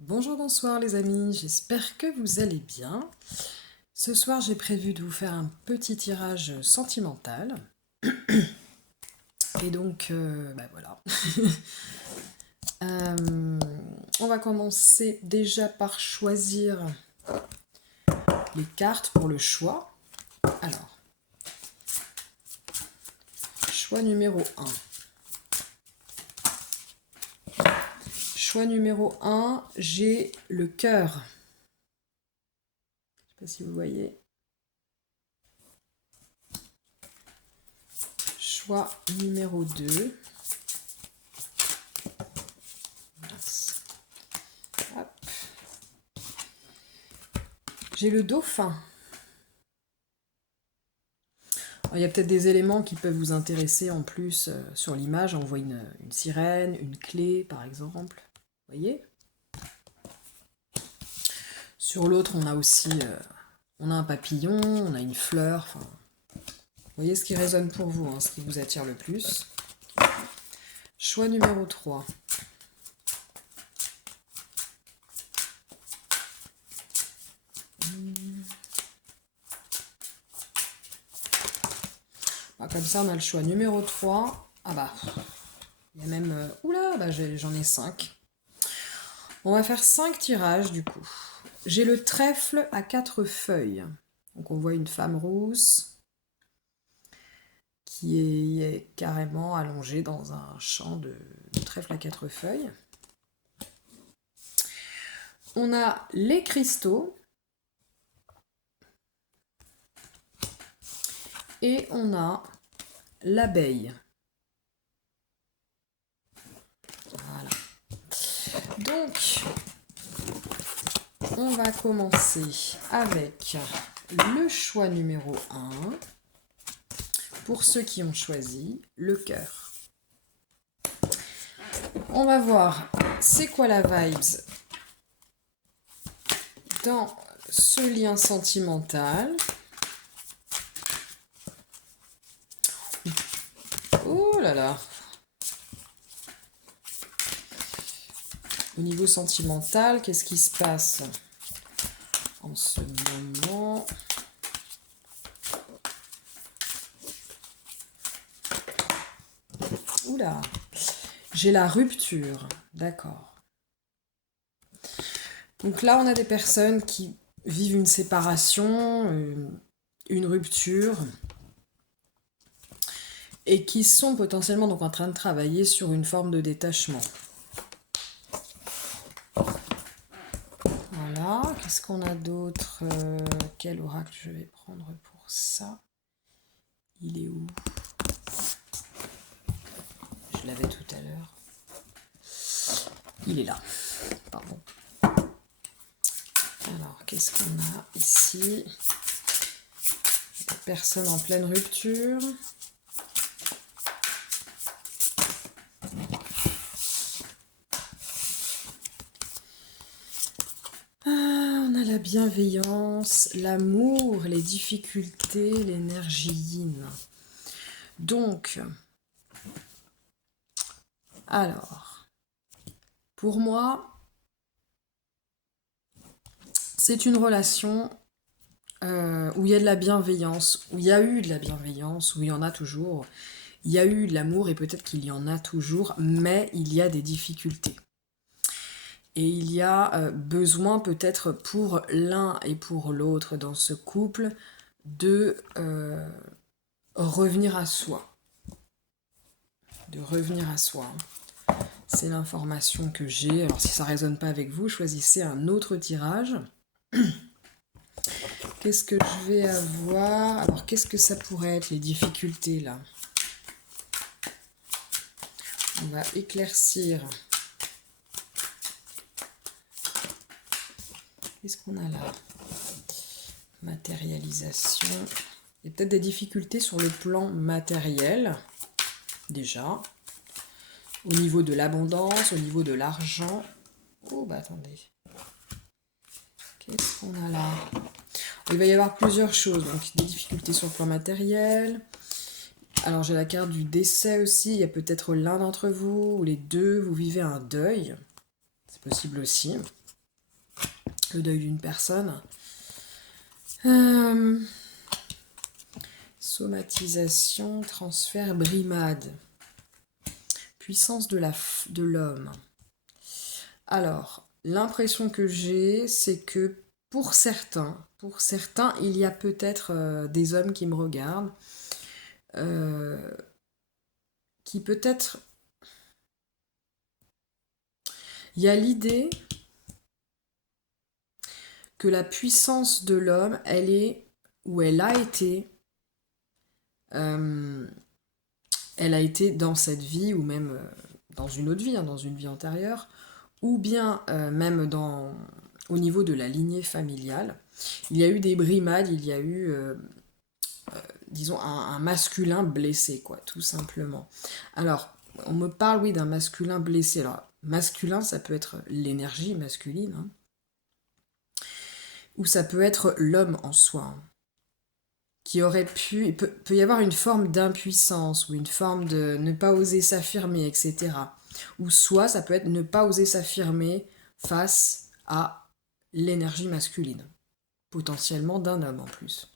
Bonjour, bonsoir les amis, j'espère que vous allez bien. Ce soir j'ai prévu de vous faire un petit tirage sentimental. Et donc, voilà. Euh, on va commencer déjà par choisir les cartes pour le choix. Alors, choix numéro 1. Choix numéro 1, j'ai le cœur. Je ne sais pas si vous voyez. Choix numéro 2. Hop. J'ai le dauphin. Alors, il y a peut-être des éléments qui peuvent vous intéresser en plus sur l'image. On voit une sirène, une clé par exemple. Vous voyez? Sur l'autre, on a aussi on a un papillon, on a une fleur. Enfin, vous voyez ce qui résonne pour vous, hein, ce qui vous attire le plus. Choix numéro 3. Ah, comme ça, on a le choix numéro 3. Ah bah, il y a même... oula, bah, j'en ai 5. On va faire 5 tirages du coup. J'ai le trèfle à 4 feuilles. Donc on voit une femme rousse qui est carrément allongée dans un champ de trèfle à 4 feuilles. On a les cristaux. Et on a l'abeille. Voilà. Donc, on va commencer avec le choix numéro 1. Pour ceux qui ont choisi le cœur. On va voir c'est quoi la vibes dans ce lien sentimental. Oh là là. Au niveau sentimental, qu'est-ce qui se passe en ce moment? Oula, j'ai la rupture, d'accord. Donc là, on a des personnes qui vivent une séparation, une rupture, et qui sont potentiellement donc en train de travailler sur une forme de détachement. Voilà, qu'est-ce qu'on a d'autre? Quel oracle je vais prendre pour ça? Il est où? Je l'avais tout à l'heure. Il est là, pardon. Alors, qu'est-ce qu'on a ici? Des personnes en pleine rupture. On a la bienveillance, l'amour, les difficultés, l'énergie yin. Donc, alors, pour moi, c'est une relation où il y a de la bienveillance, où il y a eu de la bienveillance, où il y en a toujours. Il y a eu de l'amour et peut-être qu'il y en a toujours, mais il y a des difficultés. Et il y a besoin peut-être pour l'un et pour l'autre dans ce couple de revenir à soi. De revenir à soi. C'est l'information que j'ai. Alors si ça ne résonne pas avec vous, choisissez un autre tirage. Qu'est-ce que je vais avoir? Alors qu'est-ce que ça pourrait être les difficultés là? On va éclaircir. Qu'est-ce qu'on a là? Matérialisation. Il y a peut-être des difficultés sur le plan matériel, déjà. Au niveau de l'abondance, au niveau de l'argent. Oh, bah attendez. Qu'est-ce qu'on a là? Il va y avoir plusieurs choses. Donc, des difficultés sur le plan matériel. Alors, j'ai la carte du décès aussi. Il y a peut-être l'un d'entre vous, ou les deux, vous vivez un deuil. C'est possible aussi. le deuil d'une personne. Euh, Somatisation, transfert, brimade. Puissance de l'homme. Alors, l'impression que j'ai, c'est que pour certains, il y a peut-être des hommes qui me regardent, euh, qui peut-être... Il y a l'idée que la puissance de l'homme, elle est, ou elle a été dans cette vie, ou même dans une autre vie, hein, dans une vie antérieure, ou bien même au niveau de la lignée familiale. Il y a eu des brimades, il y a eu, disons, un masculin blessé, quoi, tout simplement. Alors, on me parle, oui, d'un masculin blessé. Alors, masculin, ça peut être l'énergie masculine, hein, ou ça peut être l'homme en soi, hein, qui aurait pu... Il peut y avoir une forme d'impuissance, ou une forme de ne pas oser s'affirmer, etc. Ou soit, ça peut être ne pas oser s'affirmer face à l'énergie masculine, potentiellement d'un homme en plus.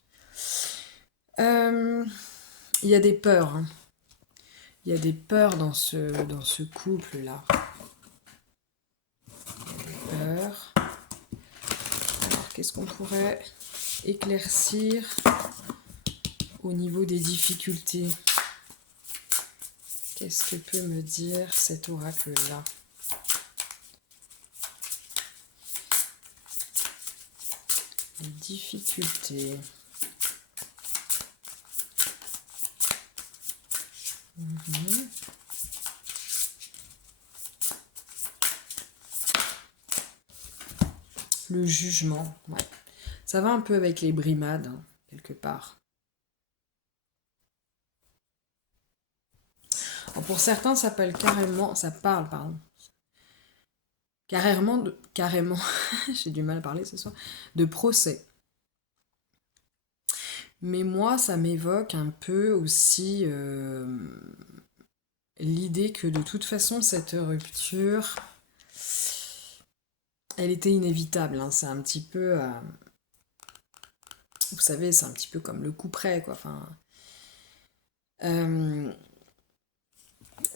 Il y a des peurs, hein. Il y a des peurs dans ce couple-là. Peurs. Alors, qu'est-ce qu'on pourrait éclaircir au niveau des difficultés? Qu'est-ce que peut me dire cet oracle-là? Les difficultés. Le jugement, ouais. Ça va un peu avec les brimades, hein, quelque part. Alors pour certains, ça parle, pardon. Carrément, j'ai du mal à parler ce soir, de procès. Mais moi, ça m'évoque un peu aussi l'idée que de toute façon, cette rupture, elle était inévitable, hein. C'est un petit peu... vous savez, c'est un petit peu comme le coup près, quoi. Enfin,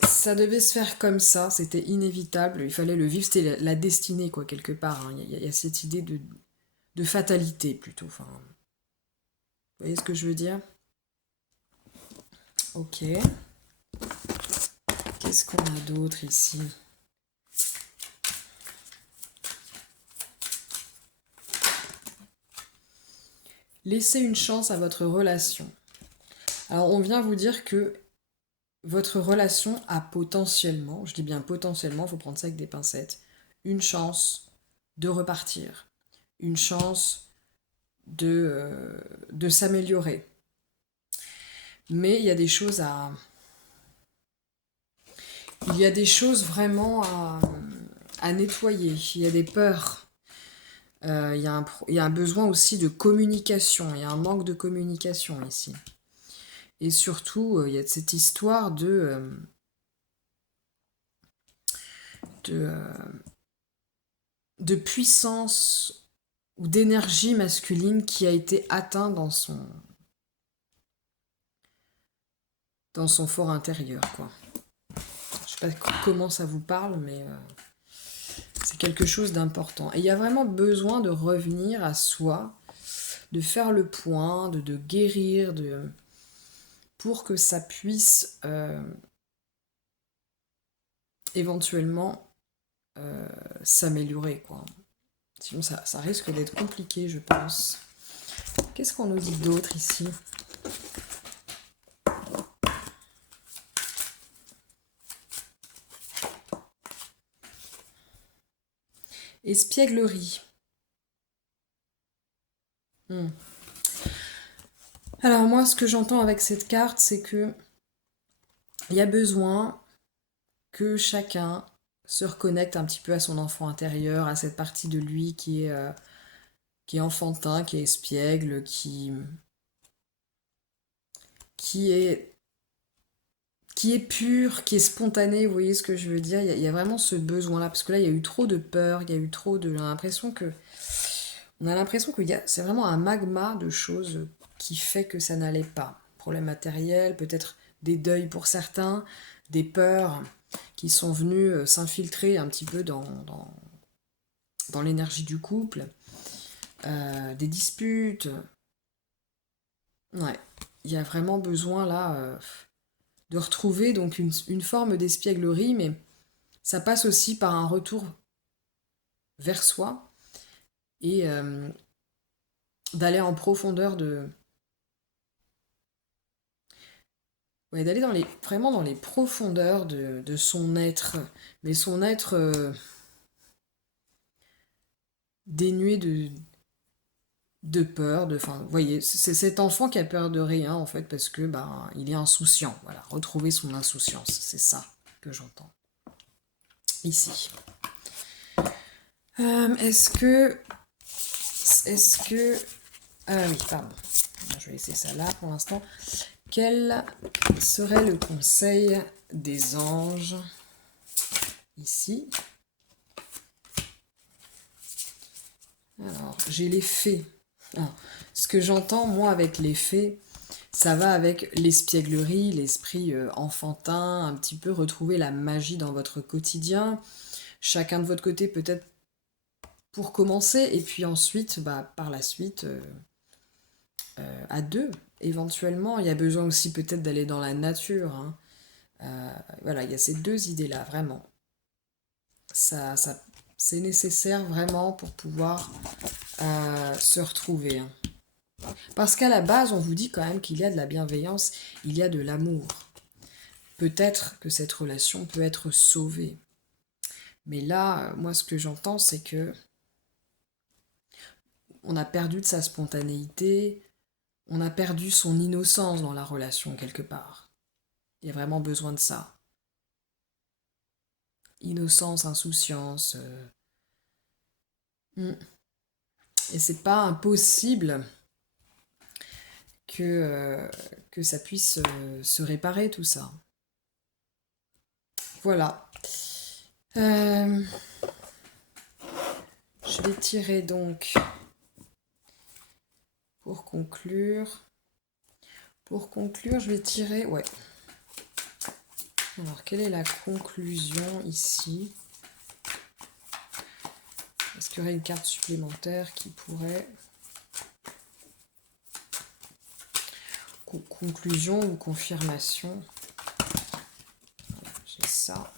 ça devait se faire comme ça, c'était inévitable, il fallait le vivre, c'était la destinée, quoi, quelque part, hein. Il y a cette idée de fatalité, plutôt. Enfin, vous voyez ce que je veux dire? Ok. Qu'est-ce qu'on a d'autre ici? Laissez une chance à votre relation. Alors, on vient vous dire que votre relation a potentiellement, je dis bien potentiellement, il faut prendre ça avec des pincettes, une chance de repartir, une chance de s'améliorer. Mais il y a des choses il y a des choses vraiment à nettoyer. Il y a des peurs. Il y a un besoin aussi de communication. Il y a un manque de communication ici. Et surtout, il y a cette histoire de, de puissance ou d'énergie masculine qui a été atteint dans son fort intérieur, quoi. Je sais pas comment ça vous parle, mais c'est quelque chose d'important. Et il y a vraiment besoin de revenir à soi, de faire le point, de guérir, pour que ça puisse éventuellement s'améliorer, quoi. Sinon, ça risque d'être compliqué, je pense. Qu'est-ce qu'on nous dit d'autre ici? Espièglerie. Alors moi, ce que j'entends avec cette carte, c'est que il y a besoin que chacun se reconnecte un petit peu à son enfant intérieur, à cette partie de lui qui est enfantin, qui est espiègle, qui est qui est pur, qui est spontané, vous voyez ce que je veux dire? Il y a vraiment ce besoin-là, parce que là, il y a eu trop de peur, il y a eu trop de... On a l'impression que c'est vraiment un magma de choses qui fait que ça n'allait pas. Problème matériel, peut-être des deuils pour certains, des peurs qui sont venues s'infiltrer un petit peu dans l'énergie du couple, des disputes. Ouais, il y a vraiment besoin là de retrouver donc une forme d'espièglerie, mais ça passe aussi par un retour vers soi et d'aller en profondeur de... Ouais, d'aller vraiment dans les profondeurs de son être, mais son être dénué de peur, enfin, vous voyez, c'est cet enfant qui a peur de rien en fait parce que ben il est insouciant, voilà, retrouver son insouciance, c'est ça que j'entends ici. Est-ce que ah oui, pardon, je vais laisser ça là pour l'instant. Quel serait le conseil des anges ici? Alors, j'ai les fées. Alors, ce que j'entends, moi, avec les fées, ça va avec l'espièglerie, l'esprit enfantin, un petit peu retrouver la magie dans votre quotidien. Chacun de votre côté, peut-être pour commencer, et puis ensuite, bah, par la suite, à deux. Éventuellement, il y a besoin aussi peut-être d'aller dans la nature, hein. Voilà, il y a ces deux idées-là, vraiment. Ça, c'est nécessaire vraiment pour pouvoir se retrouver, hein. Parce qu'à la base, on vous dit quand même qu'il y a de la bienveillance, il y a de l'amour. Peut-être que cette relation peut être sauvée. Mais là, moi, ce que j'entends, c'est que on a perdu de sa spontanéité, on a perdu son innocence dans la relation quelque part. Il y a vraiment besoin de ça. Innocence, insouciance. Et c'est pas impossible que, que ça puisse se réparer tout ça. Voilà. Je vais tirer donc pour conclure. Pour conclure, je vais tirer... Ouais. Alors, quelle est la conclusion ici? Est-ce qu'il y aurait une carte supplémentaire qui pourrait... Conclusion ou confirmation? Voilà, j'ai ça.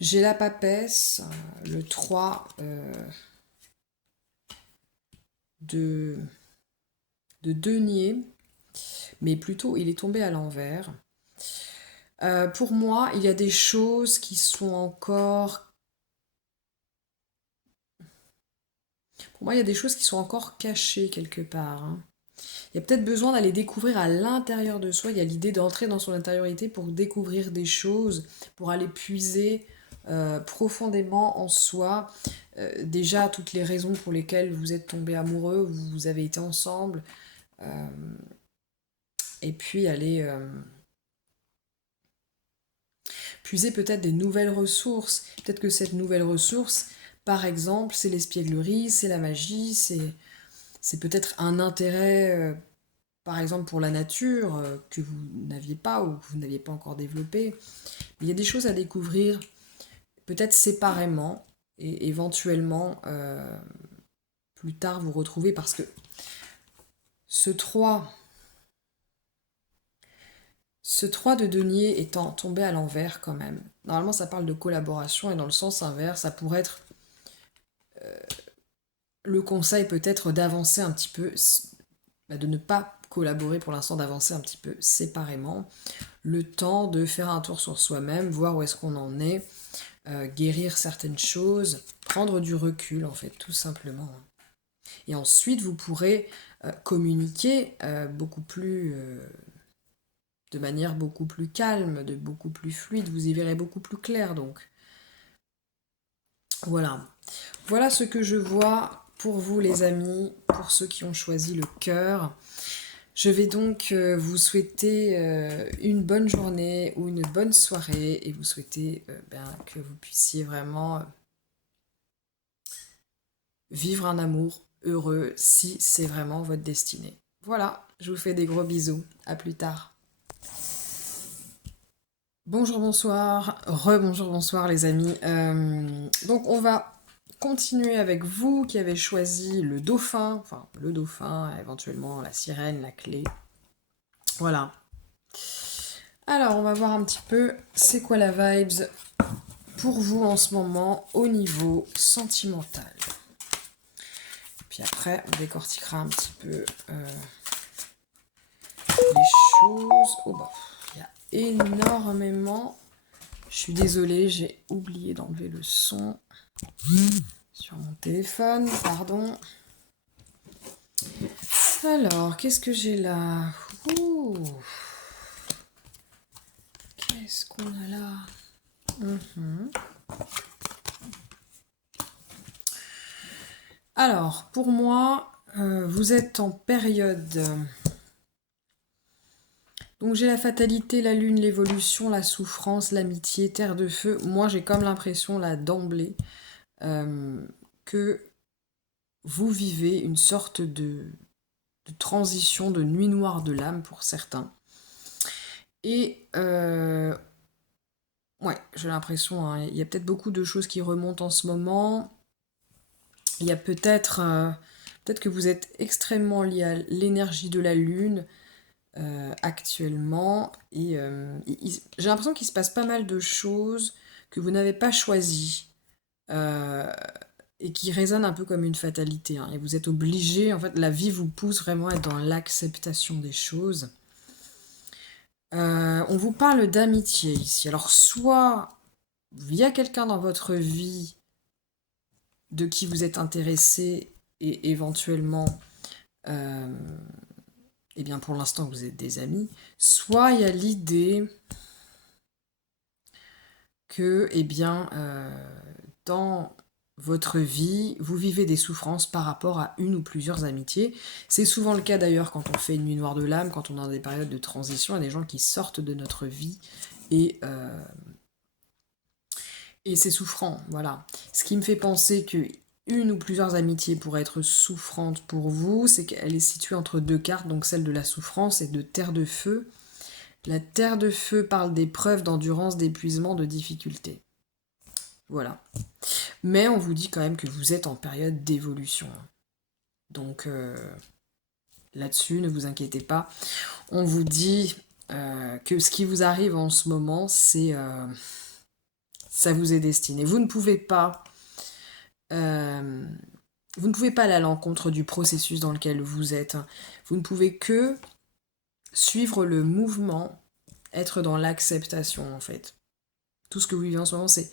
J'ai la papesse, le 3 de denier, mais plutôt il est tombé à l'envers. Pour moi, il y a des choses qui sont encore... Pour moi, il y a des choses qui sont encore cachées quelque part, hein. Il y a peut-être besoin d'aller découvrir à l'intérieur de soi. Il y a l'idée d'entrer dans son intériorité pour découvrir des choses, pour aller puiser profondément en soi. Déjà, toutes les raisons pour lesquelles vous êtes tombés amoureux, vous avez été ensemble. Et puis aller puiser peut-être des nouvelles ressources. Peut-être que cette nouvelle ressource, par exemple, c'est l'espièglerie, c'est la magie, c'est peut-être un intérêt, par exemple, pour la nature que vous n'aviez pas ou que vous n'aviez pas encore développé. Il y a des choses à découvrir, peut-être séparément, et éventuellement, plus tard, vous retrouver, parce que ce 3 de denier étant tombé à l'envers quand même, normalement ça parle de collaboration et dans le sens inverse, ça pourrait être le conseil peut-être d'avancer un petit peu, de ne pas collaborer pour l'instant, d'avancer un petit peu séparément, le temps de faire un tour sur soi-même, voir où est-ce qu'on en est, guérir certaines choses, prendre du recul en fait, tout simplement. Et ensuite vous pourrez communiquer beaucoup plus... de manière beaucoup plus calme, de beaucoup plus fluide, vous y verrez beaucoup plus clair donc. Voilà. Voilà ce que je vois pour vous les amis, pour ceux qui ont choisi le cœur. Je vais donc vous souhaiter une bonne journée ou une bonne soirée et vous souhaiter que vous puissiez vraiment vivre un amour heureux si c'est vraiment votre destinée. Voilà, je vous fais des gros bisous. À plus tard. Bonjour, bonsoir. Rebonjour, bonsoir les amis. Donc on va continuer avec vous qui avez choisi le dauphin, enfin le dauphin, éventuellement la sirène, la clé. Voilà. Alors on va voir un petit peu c'est quoi la vibes pour vous en ce moment au niveau sentimental. Puis après on décortiquera un petit peu les choses. Oh bah, il y a énormément. Je suis désolée, j'ai oublié d'enlever le son sur mon téléphone, pardon. Alors, qu'est-ce que j'ai là? Ouh. Qu'est-ce qu'on a là? Alors, pour moi, vous êtes en période... Donc j'ai la fatalité, la lune, l'évolution, la souffrance, l'amitié, terre de feu. Moi, j'ai comme l'impression, là, d'emblée, que vous vivez une sorte de transition, de nuit noire de l'âme pour certains. Et ouais, j'ai l'impression, hein, il y a peut-être beaucoup de choses qui remontent en ce moment. Il y a peut-être que vous êtes extrêmement lié à l'énergie de la lune actuellement. Et j'ai l'impression qu'il se passe pas mal de choses que vous n'avez pas choisies. Et qui résonnent un peu comme une fatalité. Hein, et vous êtes obligé, en fait, la vie vous pousse vraiment à être dans l'acceptation des choses. On vous parle d'amitié ici. Alors, soit il y a quelqu'un dans votre vie de qui vous êtes intéressé et éventuellement, eh bien pour l'instant vous êtes des amis, soit il y a l'idée que, eh bien, dans votre vie, vous vivez des souffrances par rapport à une ou plusieurs amitiés. C'est souvent le cas d'ailleurs quand on fait une nuit noire de l'âme, quand on est dans des périodes de transition, il y a des gens qui sortent de notre vie et c'est souffrant, voilà. Ce qui me fait penser que une ou plusieurs amitiés pourraient être souffrantes pour vous, c'est qu'elle est située entre deux cartes, donc celle de la souffrance et de terre de feu. La terre de feu parle d'épreuves, d'endurance, d'épuisement, de difficultés. Voilà. Mais on vous dit quand même que vous êtes en période d'évolution. Donc là-dessus, ne vous inquiétez pas. On vous dit que ce qui vous arrive en ce moment, c'est... ça vous est destiné. Vous ne pouvez pas aller à l'encontre du processus dans lequel vous êtes. Vous ne pouvez que suivre le mouvement, être dans l'acceptation en fait. Tout ce que vous vivez en ce moment, c'est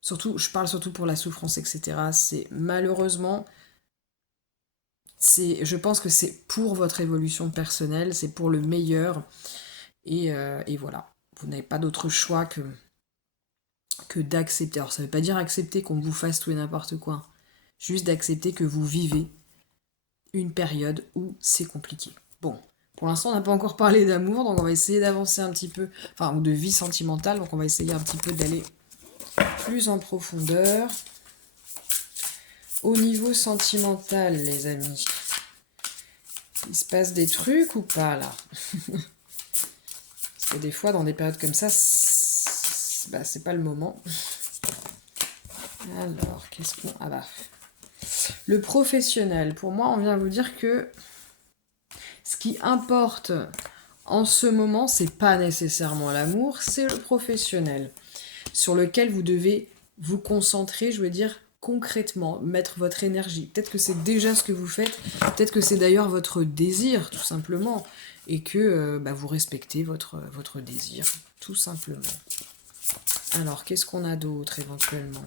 surtout, je parle surtout pour la souffrance, etc. C'est malheureusement, je pense que c'est pour votre évolution personnelle, c'est pour le meilleur, et voilà. Vous n'avez pas d'autre choix que d'accepter. Alors ça veut pas dire accepter qu'on vous fasse tout et n'importe quoi, juste d'accepter que vous vivez une période où c'est compliqué. Bon, pour l'instant on n'a pas encore parlé d'amour, donc on va essayer d'avancer un petit peu, enfin, ou de vie sentimentale, donc on va essayer un petit peu d'aller plus en profondeur. Au niveau sentimental, les amis, il se passe des trucs ou pas là? Parce que des fois, dans des périodes comme ça, c'est pas le moment. Alors, qu'est-ce qu'on... Ah bah... Le professionnel, pour moi, on vient vous dire que ce qui importe en ce moment, c'est pas nécessairement l'amour, c'est le professionnel, sur lequel vous devez vous concentrer, je veux dire, concrètement, mettre votre énergie. Peut-être que c'est déjà ce que vous faites, peut-être que c'est d'ailleurs votre désir, tout simplement, et que vous respectez votre désir, tout simplement. Alors, qu'est-ce qu'on a d'autre éventuellement?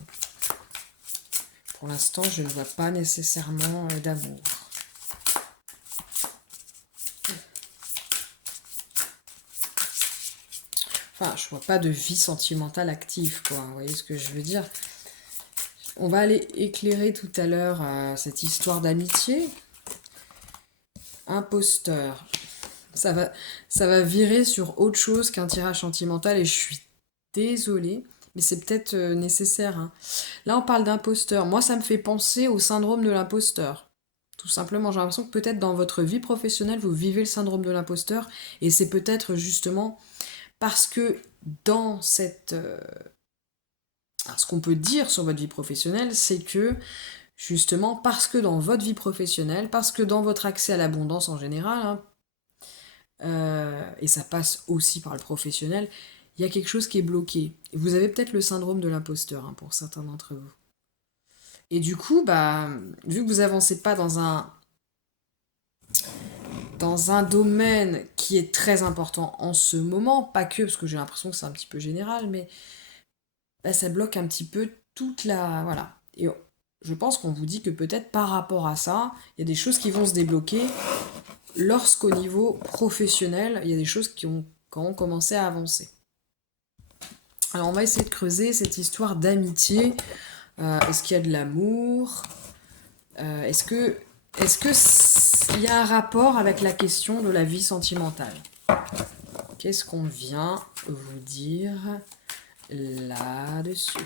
Pour l'instant, je ne vois pas nécessairement d'amour. Enfin, je vois pas de vie sentimentale active, quoi. Vous voyez ce que je veux dire? On va aller éclairer tout à l'heure cette histoire d'amitié. Imposteur. Ça va, ça va virer sur autre chose qu'un tirage sentimental et je suis désolée, mais c'est peut-être nécessaire, hein. Là, on parle d'imposteur. Moi, ça me fait penser au syndrome de l'imposteur. Tout simplement, j'ai l'impression que peut-être dans votre vie professionnelle, vous vivez le syndrome de l'imposteur et c'est peut-être justement parce que dans cette... alors, ce qu'on peut dire sur votre vie professionnelle, c'est que justement parce que dans votre vie professionnelle, parce que dans votre accès à l'abondance en général, hein, et ça passe aussi par le professionnel, il y a quelque chose qui est bloqué. Vous avez peut-être le syndrome de l'imposteur, hein, pour certains d'entre vous. Et du coup, bah, vu que vous avancez pas dans un domaine qui est très important en ce moment, pas que, parce que j'ai l'impression que c'est un petit peu général, mais bah, ça bloque un petit peu toute la... Voilà. Et je pense qu'on vous dit que peut-être par rapport à ça, il y a des choses qui vont se débloquer lorsqu'au niveau professionnel, il y a des choses qui ont commencé à avancer. Alors on va essayer de creuser cette histoire d'amitié. Est-ce qu'il y a de l'amour? Il y a un rapport avec la question de la vie sentimentale? Qu'est-ce qu'on vient vous dire là-dessus?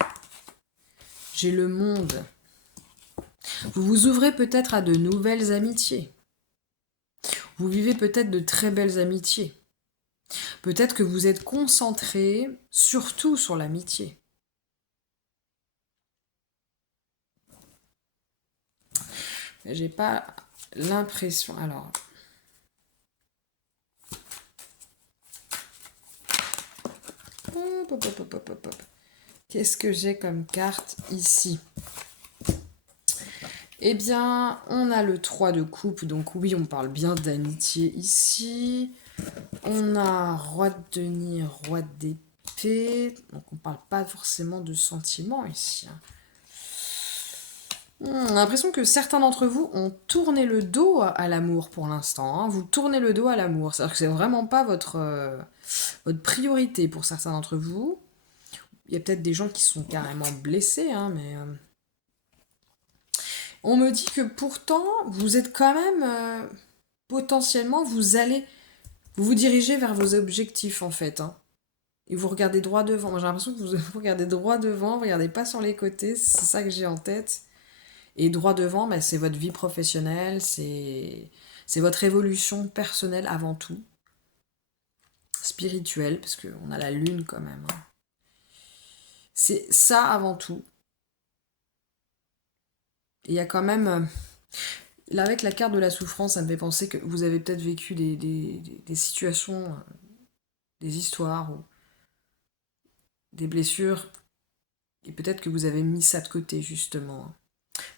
J'ai le monde. Vous vous ouvrez peut-être à de nouvelles amitiés. Vous vivez peut-être de très belles amitiés. Peut-être que vous êtes concentré surtout sur l'amitié. J'ai pas l'impression. Alors. Hop, hop, hop, hop, hop, hop. Qu'est-ce que j'ai comme carte ici? Eh bien, on a le 3 de coupe, donc oui, on parle bien d'amitié ici. On a roi de denier, roi d'épée, donc on parle pas forcément de sentiments ici, hein. On a l'impression que certains d'entre vous ont tourné le dos à l'amour pour l'instant, hein. Vous tournez le dos à l'amour, c'est-à-dire que c'est vraiment pas votre priorité pour certains d'entre vous. Il y a peut-être des gens qui sont carrément blessés, hein, mais... On me dit que pourtant, vous êtes quand même... potentiellement, vous vous dirigez vers vos objectifs, en fait, hein. Et vous regardez droit devant. Moi, j'ai l'impression que vous regardez droit devant, vous regardez pas sur les côtés, c'est ça que j'ai en tête. Et droit devant, bah, c'est votre vie professionnelle, c'est votre évolution personnelle avant tout. Spirituelle, parce qu'on a la lune quand même, hein. C'est ça avant tout. Et il y a quand même... là, avec la carte de la souffrance, ça me fait penser que vous avez peut-être vécu des situations, des histoires, ou des blessures, et peut-être que vous avez mis ça de côté, justement.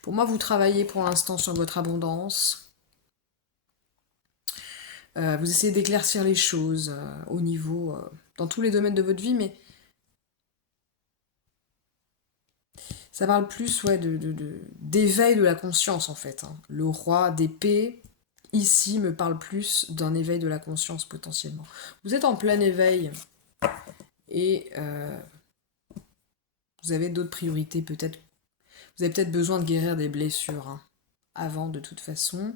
Pour moi, vous travaillez pour l'instant sur votre abondance. Vous essayez d'éclaircir les choses au niveau, dans tous les domaines de votre vie, mais ça parle plus ouais, d'éveil de la conscience, en fait, hein. Le roi d'épée, ici, me parle plus d'un éveil de la conscience, potentiellement. Vous êtes en plein éveil, et vous avez d'autres priorités, peut-être. Vous avez peut-être besoin de guérir des blessures, hein, avant, de toute façon.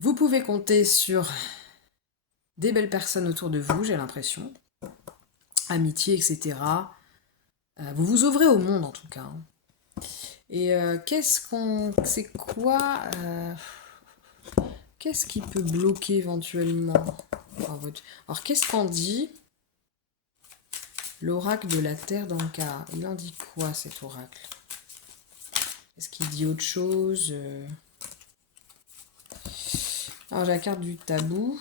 Vous pouvez compter sur des belles personnes autour de vous, j'ai l'impression. Amitié, etc. Vous vous ouvrez au monde, en tout cas, hein. Et c'est quoi qu'est-ce qui peut bloquer éventuellement Alors, qu'est-ce qu'en dit l'oracle de la Terre d'Anka? Il en dit quoi, cet oracle? Est-ce qu'il dit autre chose? Alors, j'ai la carte du tabou,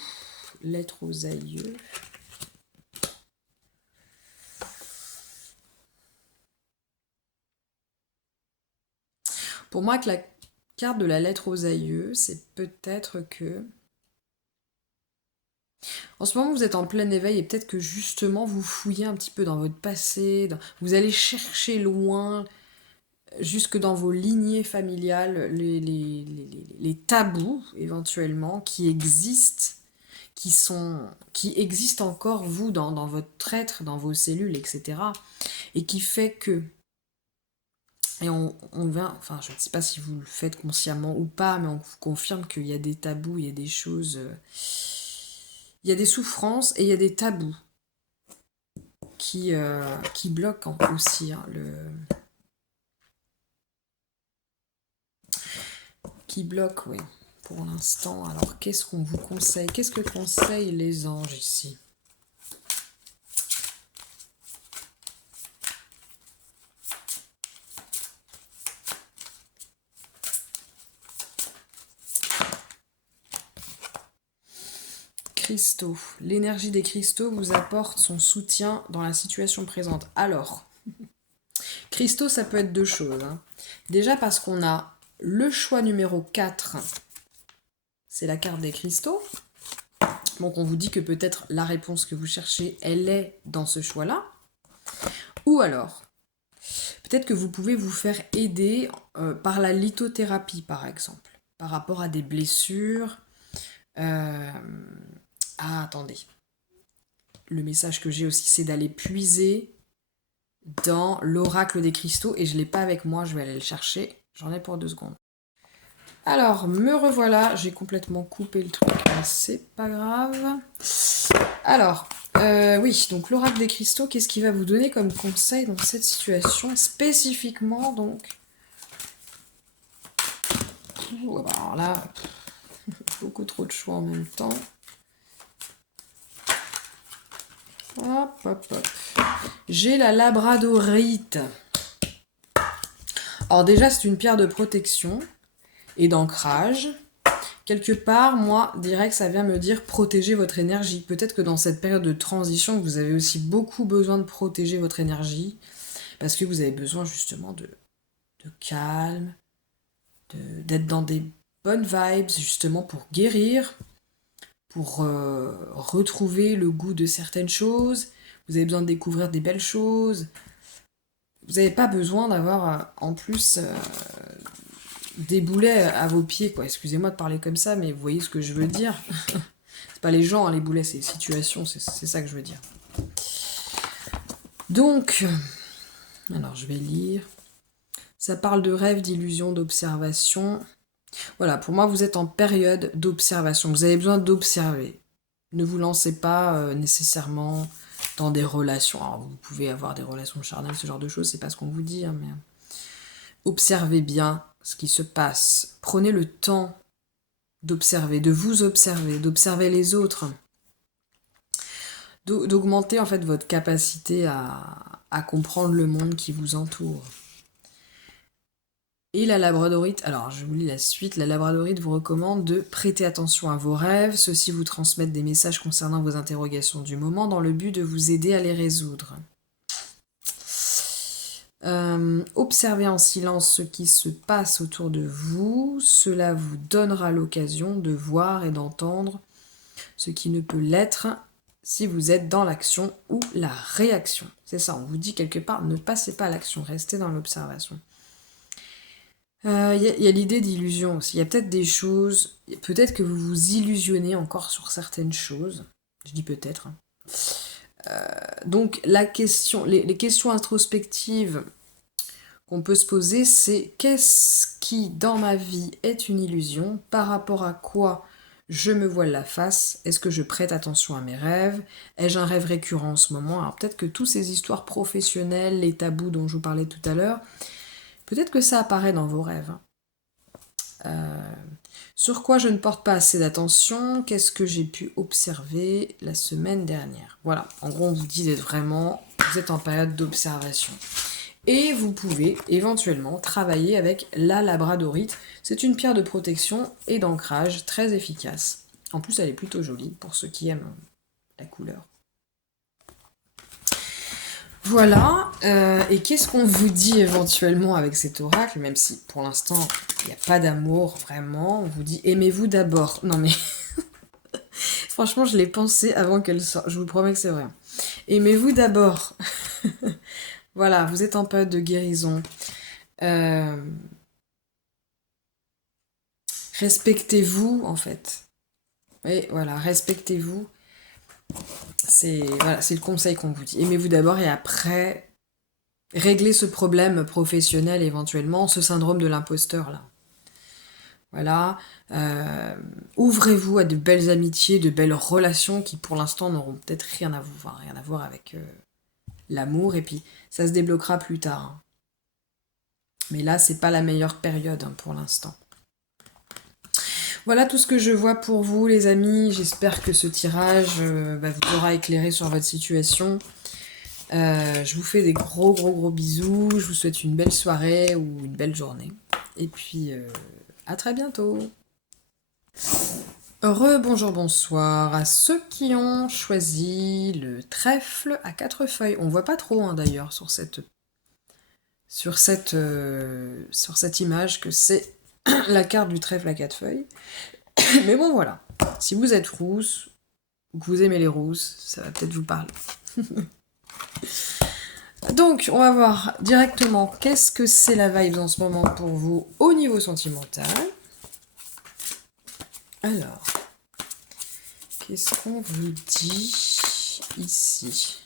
lettre aux aïeux. Pour moi, que la carte de la lettre aux aïeux, c'est peut-être que... En ce moment, vous êtes en plein éveil et peut-être que justement, vous fouillez un petit peu dans votre passé, vous allez chercher loin, jusque dans vos lignées familiales, les tabous, éventuellement, qui existent encore, vous, dans votre être, dans vos cellules, etc. Et qui fait que Et on vient, enfin je ne sais pas si vous le faites consciemment ou pas, mais on vous confirme qu'il y a des tabous, il y a des choses, il y a des souffrances et il y a des tabous qui bloquent aussi hein, qui bloquent, oui, pour l'instant. Alors qu'est-ce qu'on vous conseille? Qu'est-ce que conseillent les anges ici? Cristaux. L'énergie des cristaux vous apporte son soutien dans la situation présente. Alors, cristaux, ça peut être deux choses. Hein. Déjà parce qu'on a le choix numéro 4, c'est la carte des cristaux. Donc on vous dit que peut-être la réponse que vous cherchez, elle est dans ce choix-là. Ou alors, peut-être que vous pouvez vous faire aider par la lithothérapie, par exemple, par rapport à des blessures. Ah, attendez. Le message que j'ai aussi, c'est d'aller puiser dans l'oracle des cristaux. Et je ne l'ai pas avec moi, je vais aller le chercher. J'en ai pour 2 secondes. Alors, me revoilà. J'ai complètement coupé le truc, mais c'est pas grave. Alors, oui, donc l'oracle des cristaux, qu'est-ce qu'il va vous donner comme conseil dans cette situation spécifiquement, donc alors là, beaucoup trop de choix en même temps. Hop, hop, hop. J'ai la labradorite. Alors déjà, c'est une pierre de protection et d'ancrage. Quelque part, moi, direct, ça vient me dire protéger votre énergie. Peut-être que dans cette période de transition, vous avez aussi beaucoup besoin de protéger votre énergie parce que vous avez besoin justement de calme, d'être dans des bonnes vibes, justement pour guérir, pour retrouver le goût de certaines choses. Vous avez besoin de découvrir des belles choses. Vous n'avez pas besoin d'avoir en plus des boulets à vos pieds, quoi. Excusez-moi de parler comme ça, mais vous voyez ce que je veux dire. C'est pas les gens, hein, les boulets, c'est les situations, c'est ça que je veux dire. Donc, alors je vais lire. Ça parle de rêve, d'illusion, d'observation. Voilà, pour moi, vous êtes en période d'observation. Vous avez besoin d'observer. Ne vous lancez pas nécessairement dans des relations. Alors, vous pouvez avoir des relations charnelles, ce genre de choses, c'est pas ce qu'on vous dit, hein, mais observez bien ce qui se passe. Prenez le temps d'observer, de vous observer, d'observer les autres, d'augmenter en fait votre capacité à comprendre le monde qui vous entoure. Et la labradorite, alors je vous lis la suite, la labradorite vous recommande de prêter attention à vos rêves, ceux-ci vous transmettent des messages concernant vos interrogations du moment dans le but de vous aider à les résoudre. Observez en silence ce qui se passe autour de vous, cela vous donnera l'occasion de voir et d'entendre ce qui ne peut l'être si vous êtes dans l'action ou la réaction. C'est ça, on vous dit quelque part, ne passez pas à l'action, restez dans l'observation. Il y a l'idée d'illusion aussi. Il y a peut-être des choses, peut-être que vous vous illusionnez encore sur certaines choses. Je dis peut-être. Donc la question, les questions introspectives qu'on peut se poser, c'est qu'est-ce qui dans ma vie est une illusion? Par rapport à quoi je me voile la face? Est-ce que je prête attention à mes rêves? Ai-je un rêve récurrent en ce moment? Alors peut-être que toutes ces histoires professionnelles, les tabous dont je vous parlais tout à l'heure, peut-être que ça apparaît dans vos rêves. Sur quoi je ne porte pas assez d'attention? Qu'est-ce que j'ai pu observer la semaine dernière? Voilà, en gros on vous dit d'être vraiment, vous êtes en période d'observation. Et vous pouvez éventuellement travailler avec la labradorite. C'est une pierre de protection et d'ancrage très efficace. En plus elle est plutôt jolie pour ceux qui aiment la couleur. Voilà, et qu'est-ce qu'on vous dit éventuellement avec cet oracle, même si pour l'instant il n'y a pas d'amour vraiment, on vous dit aimez-vous d'abord. Non mais franchement je l'ai pensé avant qu'elle sorte, je vous promets que c'est vrai. Aimez-vous d'abord. Voilà, vous êtes en période de guérison. Respectez-vous en fait. Et voilà, respectez-vous. C'est le conseil qu'on vous dit. Aimez-vous d'abord et après régler ce problème professionnel éventuellement, ce syndrome de l'imposteur là. Voilà. Ouvrez-vous à de belles amitiés, de belles relations qui pour l'instant n'auront peut-être rien à voir avec l'amour, et puis ça se débloquera plus tard. Hein. Mais là, c'est pas la meilleure période hein, pour l'instant. Voilà tout ce que je vois pour vous, les amis. J'espère que ce tirage vous aura éclairé sur votre situation. Je vous fais des gros bisous. Je vous souhaite une belle soirée ou une belle journée. Et puis, à très bientôt. Bonjour, bonsoir à ceux qui ont choisi le trèfle à 4 feuilles. On voit pas trop hein, d'ailleurs sur cette image que c'est la carte du trèfle à 4 feuilles. Mais bon voilà, si vous êtes rousse ou que vous aimez les rousses, ça va peut-être vous parler. Donc on va voir directement qu'est-ce que c'est la vibe en ce moment pour vous au niveau sentimental. Alors, qu'est-ce qu'on vous dit ici ?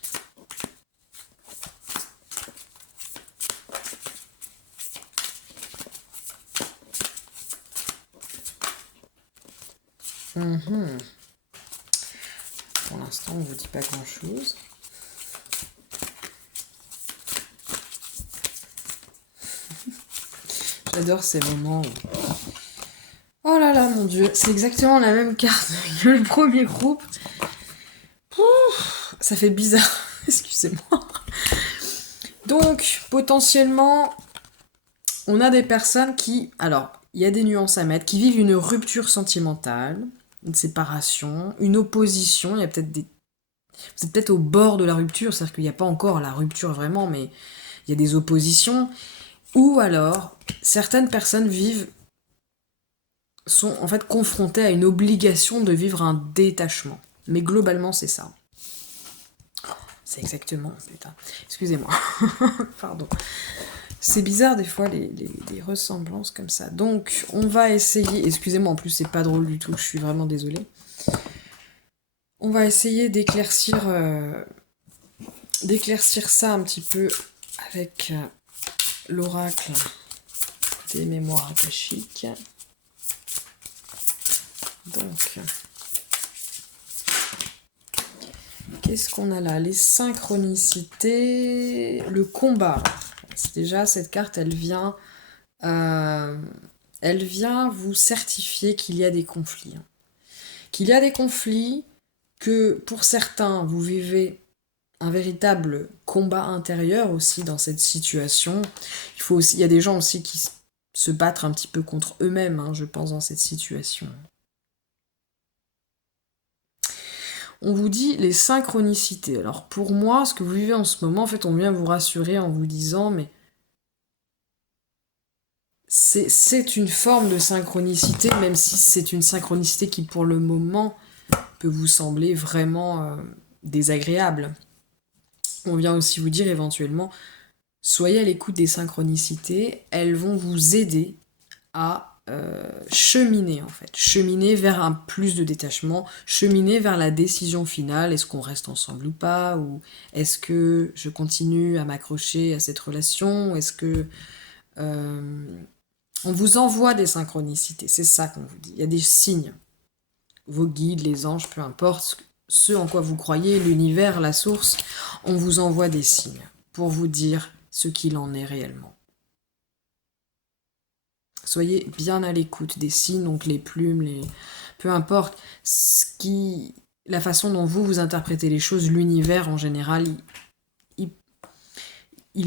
Pour l'instant, on ne vous dit pas grand-chose. J'adore ces moments où... Oh là là, mon Dieu, c'est exactement la même carte que le premier groupe. Ouf, ça fait bizarre, excusez-moi. Donc, potentiellement, on a des personnes qui... Alors, il y a des nuances à mettre, qui vivent une rupture sentimentale, une séparation, une opposition. Il y a peut-être des... Vous êtes peut-être au bord de la rupture, c'est-à-dire qu'il n'y a pas encore la rupture vraiment, mais il y a des oppositions. Ou alors, certaines personnes sont en fait confrontées à une obligation de vivre un détachement. Mais globalement, c'est ça. C'est exactement... Putain, excusez-moi. Pardon. C'est bizarre des fois les ressemblances comme ça. Donc on va essayer, excusez-moi en plus c'est pas drôle du tout, je suis vraiment désolée. On va essayer d'éclaircir ça un petit peu avec l'oracle des mémoires akashiques. Donc qu'est-ce qu'on a là ? Les synchronicités, le combat. Déjà, cette carte, elle vient vous certifier qu'il y a des conflits. Qu'il y a des conflits, que pour certains, vous vivez un véritable combat intérieur aussi dans cette situation. Il y a des gens aussi qui se battent un petit peu contre eux-mêmes, hein, je pense, dans cette situation. On vous dit les synchronicités. Alors pour moi, ce que vous vivez en ce moment, en fait, on vient vous rassurer en vous disant, mais c'est une forme de synchronicité, même si c'est une synchronicité qui, pour le moment, peut vous sembler vraiment désagréable. On vient aussi vous dire éventuellement, soyez à l'écoute des synchronicités, elles vont vous aider à cheminer en fait, cheminer vers un plus de détachement, cheminer vers la décision finale, est-ce qu'on reste ensemble ou pas, ou est-ce que je continue à m'accrocher à cette relation, est-ce que on vous envoie des synchronicités, c'est ça qu'on vous dit, il y a des signes, vos guides, les anges, peu importe, ce en quoi vous croyez, l'univers, la source, on vous envoie des signes pour vous dire ce qu'il en est réellement. Soyez bien à l'écoute des signes, donc les plumes, peu importe, la façon dont vous interprétez les choses, l'univers en général, il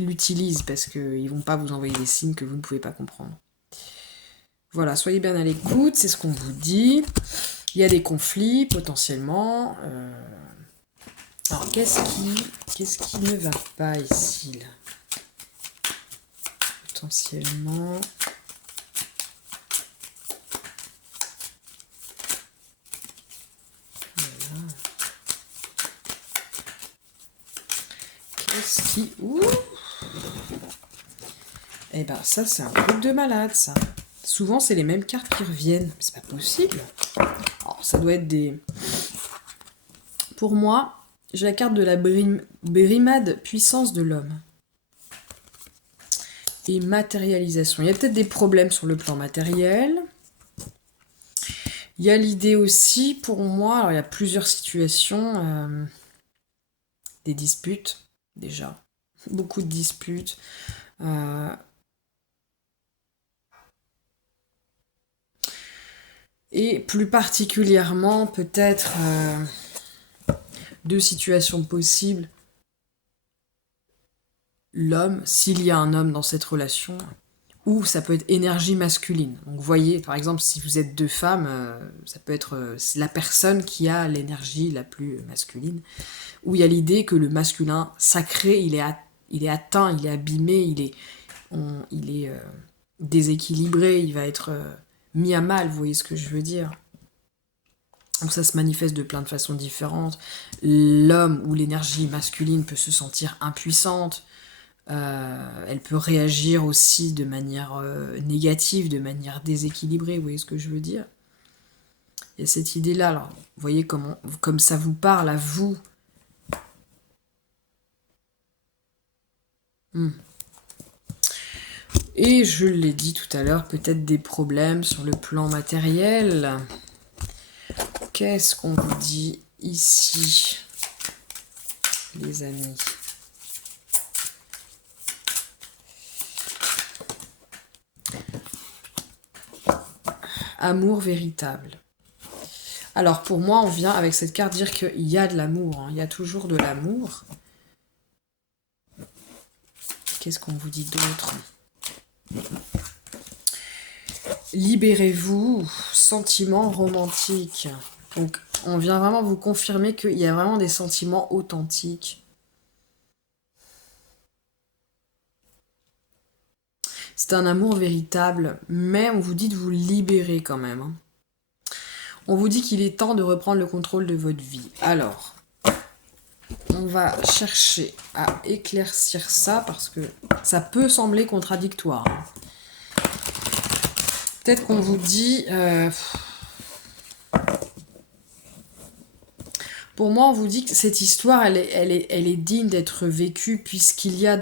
l'utilise parce qu'ils vont pas vous envoyer des signes que vous ne pouvez pas comprendre. Voilà, soyez bien à l'écoute, c'est ce qu'on vous dit. Il y a des conflits potentiellement. Alors qu'est-ce qui ne va pas ici là ? Potentiellement. Voilà. Qu'est-ce qui... Ouh ! Eh ben ça c'est un truc de malade ça. Souvent c'est les mêmes cartes qui reviennent. Mais c'est pas possible. Alors, ça doit être des... Pour moi, j'ai la carte de la brimade puissance de l'homme. et matérialisation. Il y a peut-être des problèmes sur le plan matériel. Il y a l'idée aussi, pour moi, alors il y a plusieurs situations, des disputes, déjà. Beaucoup de disputes. Et plus particulièrement, peut-être, deux situations possibles. L'homme, s'il y a un homme dans cette relation, ou ça peut être énergie masculine. Donc vous voyez, par exemple, si vous êtes deux femmes, ça peut être la personne qui a l'énergie la plus masculine, où il y a l'idée que le masculin sacré, il est atteint, il est abîmé, il est déséquilibré, il va être mis à mal, vous voyez ce que je veux dire. Donc ça se manifeste de plein de façons différentes. L'homme ou l'énergie masculine peut se sentir impuissante, elle peut réagir aussi de manière négative, de manière déséquilibrée, vous voyez ce que je veux dire. Il y a cette idée-là, alors, vous voyez comme ça vous parle à vous. Et je l'ai dit tout à l'heure, peut-être des problèmes sur le plan matériel. Qu'est-ce qu'on vous dit ici, les amis? Amour véritable. Alors pour moi, on vient avec cette carte dire qu'il y a de l'amour, hein. Il y a toujours de l'amour. Qu'est-ce qu'on vous dit d'autre? Libérez-vous, sentiments romantiques. Donc on vient vraiment vous confirmer qu'il y a vraiment des sentiments authentiques. C'est un amour véritable, mais on vous dit de vous libérer quand même, hein. On vous dit qu'il est temps de reprendre le contrôle de votre vie. Alors, on va chercher à éclaircir ça parce que ça peut sembler contradictoire, hein. Peut-être qu'on vous dit... Pour moi, on vous dit que cette histoire, elle est digne d'être vécue puisqu'il y a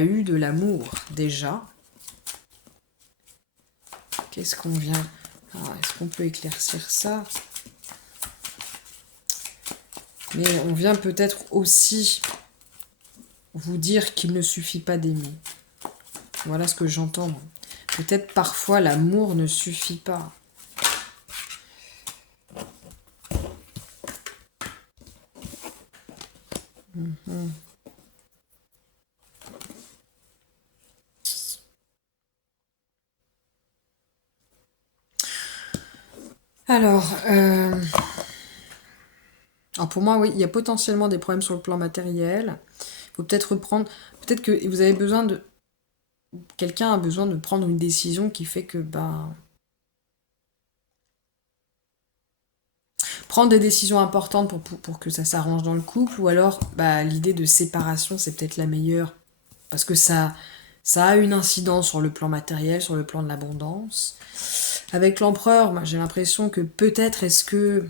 eu de l'amour déjà. Qu'est-ce qu'on vient... est-ce qu'on peut éclaircir ça? Mais on vient peut-être aussi vous dire qu'il ne suffit pas d'aimer. Voilà ce que j'entends. Peut-être parfois l'amour ne suffit pas. Alors, pour moi, oui, il y a potentiellement des problèmes sur le plan matériel. Il faut peut-être reprendre... Peut-être que vous avez besoin de... Quelqu'un a besoin de prendre une décision qui fait que... prendre des décisions importantes pour que ça s'arrange dans le couple, ou alors l'idée de séparation, c'est peut-être la meilleure. Parce que ça a une incidence sur le plan matériel, sur le plan de l'abondance. Avec l'empereur, moi, j'ai l'impression que peut-être est-ce que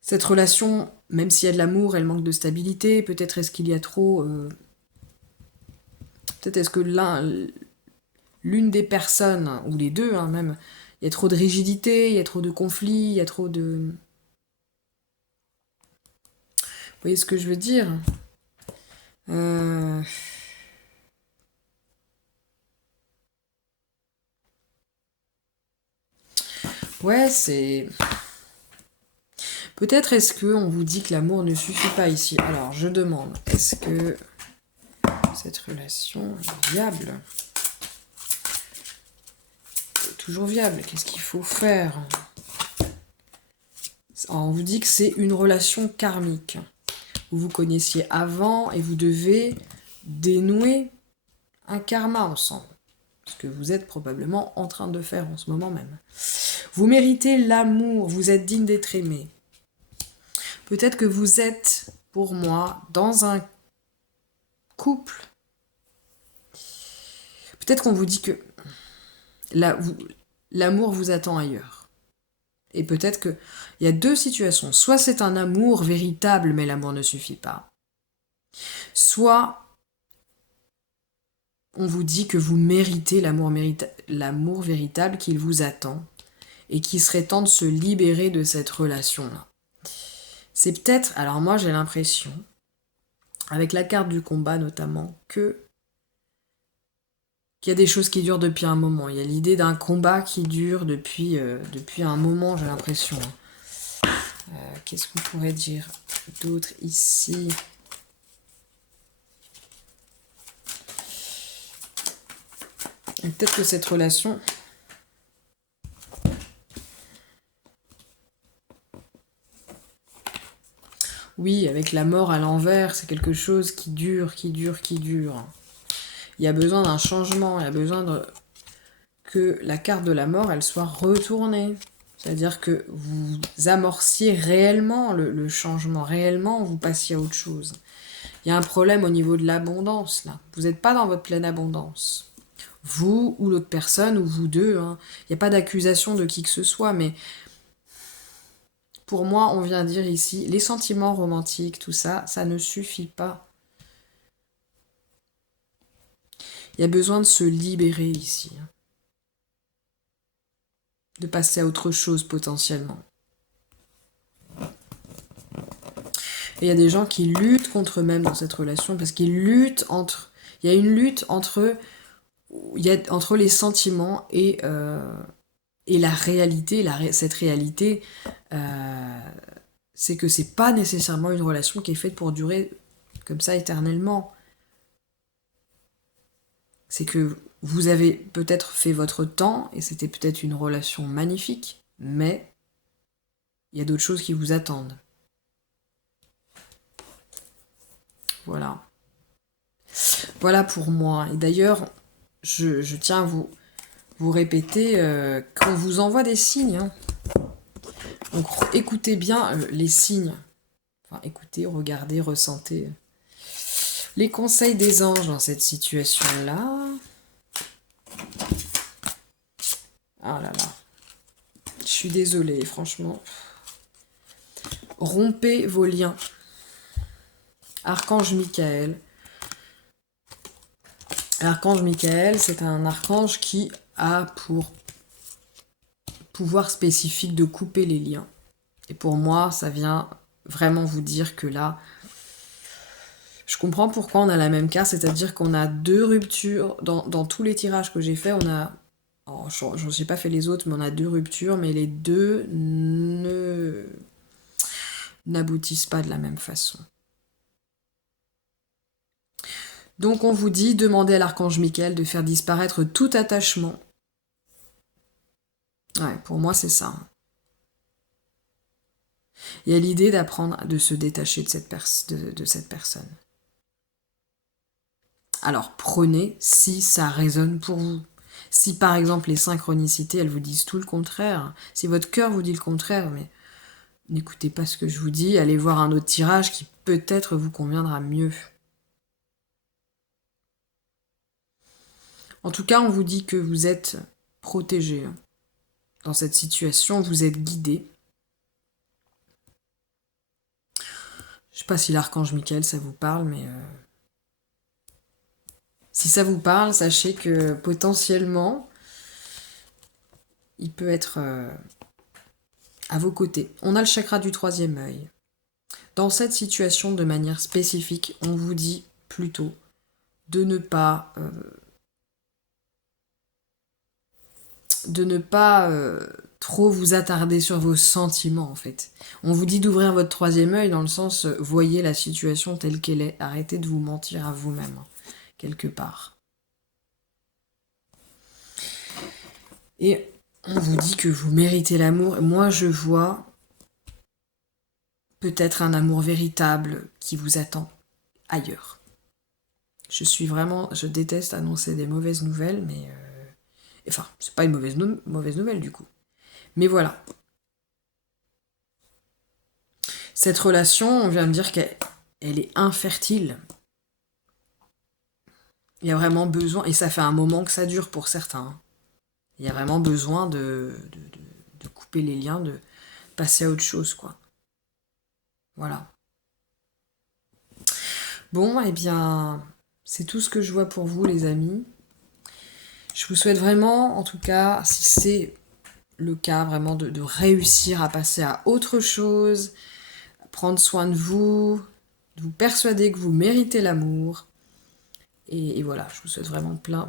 cette relation, même s'il y a de l'amour, elle manque de stabilité. Peut-être est-ce qu'il y a trop... peut-être est-ce que l'une des personnes, ou les deux même, il y a trop de rigidité, il y a trop de conflits, il y a trop de... Vous voyez ce que je veux dire? Ouais, c'est... Peut-être est-ce qu'on vous dit que l'amour ne suffit pas ici. Alors, je demande, est-ce que cette relation est viable? Toujours viable. Qu'est-ce qu'il faut faire? Alors, on vous dit que c'est une relation karmique. Vous vous connaissiez avant et vous devez dénouer un karma ensemble. Ce que vous êtes probablement en train de faire en ce moment même. Vous méritez l'amour, vous êtes digne d'être aimé. Peut-être que vous êtes, pour moi, dans un couple. Peut-être qu'on vous dit que l'amour vous attend ailleurs. Et peut-être qu'il y a deux situations. Soit c'est un amour véritable, mais l'amour ne suffit pas. Soit on vous dit que vous méritez l'amour véritable qu'il vous attend et qu'il serait temps de se libérer de cette relation-là. C'est peut-être, alors moi j'ai l'impression, avec la carte du combat notamment, qu'il y a des choses qui durent depuis un moment. Il y a l'idée d'un combat qui dure depuis un moment, j'ai l'impression. Qu'est-ce qu'on pourrait dire d'autre ici ? Et peut-être que cette relation... Oui, avec la mort à l'envers, c'est quelque chose qui dure. Il y a besoin d'un changement, il y a besoin que la carte de la mort, elle soit retournée. C'est-à-dire que vous amorciez réellement le changement, réellement vous passiez à autre chose. Il y a un problème au niveau de l'abondance, là. Vous n'êtes pas dans votre pleine abondance. Vous ou l'autre personne, ou vous deux, hein. Il n'y a pas d'accusation de qui que ce soit, mais pour moi, on vient dire ici, les sentiments romantiques, tout ça, ça ne suffit pas. Il y a besoin de se libérer ici. De passer à autre chose potentiellement. Et il y a des gens qui luttent contre eux-mêmes dans cette relation parce qu'ils luttent entre... Il y a une lutte entre les sentiments et la réalité. Cette réalité, c'est que c'est pas nécessairement une relation qui est faite pour durer comme ça éternellement. C'est que vous avez peut-être fait votre temps et c'était peut-être une relation magnifique, mais il y a d'autres choses qui vous attendent. Voilà. Voilà pour moi. Et d'ailleurs, je tiens à vous répéter qu'on vous envoie des signes. Hein. Donc écoutez bien les signes. Enfin, écoutez, regardez, ressentez les conseils des anges dans cette situation-là. Ah là là. Je suis désolée, franchement. Rompez vos liens. Archange Michael. L'archange Michael, c'est un archange qui a pour pouvoir spécifique de couper les liens. Et pour moi, ça vient vraiment vous dire que là, je comprends pourquoi on a la même carte, c'est-à-dire qu'on a deux ruptures. Dans tous les tirages que j'ai faits, on a... Oh, je n'ai pas fait les autres, mais on a deux ruptures, mais les deux n'aboutissent pas de la même façon. Donc on vous dit, demandez à l'archange Michael de faire disparaître tout attachement. Ouais, pour moi c'est ça. Il y a l'idée d'apprendre de se détacher de cette personne. Alors prenez si ça résonne pour vous. Si par exemple les synchronicités, elles vous disent tout le contraire, si votre cœur vous dit le contraire, mais n'écoutez pas ce que je vous dis, allez voir un autre tirage qui peut-être vous conviendra mieux. En tout cas, on vous dit que vous êtes protégé. Dans cette situation, vous êtes guidé. Je sais pas si l'archange Michael, ça vous parle, mais... Si ça vous parle, sachez que potentiellement, il peut être à vos côtés. On a le chakra du troisième œil. Dans cette situation, de manière spécifique, on vous dit plutôt de ne pas trop vous attarder sur vos sentiments, en fait. On vous dit d'ouvrir votre troisième œil dans le sens, voyez la situation telle qu'elle est. Arrêtez de vous mentir à vous-même, quelque part. Et on vous dit que vous méritez l'amour. Moi, je vois peut-être un amour véritable qui vous attend ailleurs. Je déteste annoncer des mauvaises nouvelles, mais... Enfin, c'est pas une mauvaise nouvelle, du coup. Mais voilà. Cette relation, on vient de dire qu'elle est infertile. Il y a vraiment besoin, et ça fait un moment que ça dure pour certains. Il y a vraiment besoin de couper les liens, de passer à autre chose, quoi. Voilà. Bon, eh bien, c'est tout ce que je vois pour vous, les amis. Je vous souhaite vraiment, en tout cas, si c'est le cas, vraiment de réussir à passer à autre chose, à prendre soin de vous persuader que vous méritez l'amour. Et voilà, je vous souhaite vraiment plein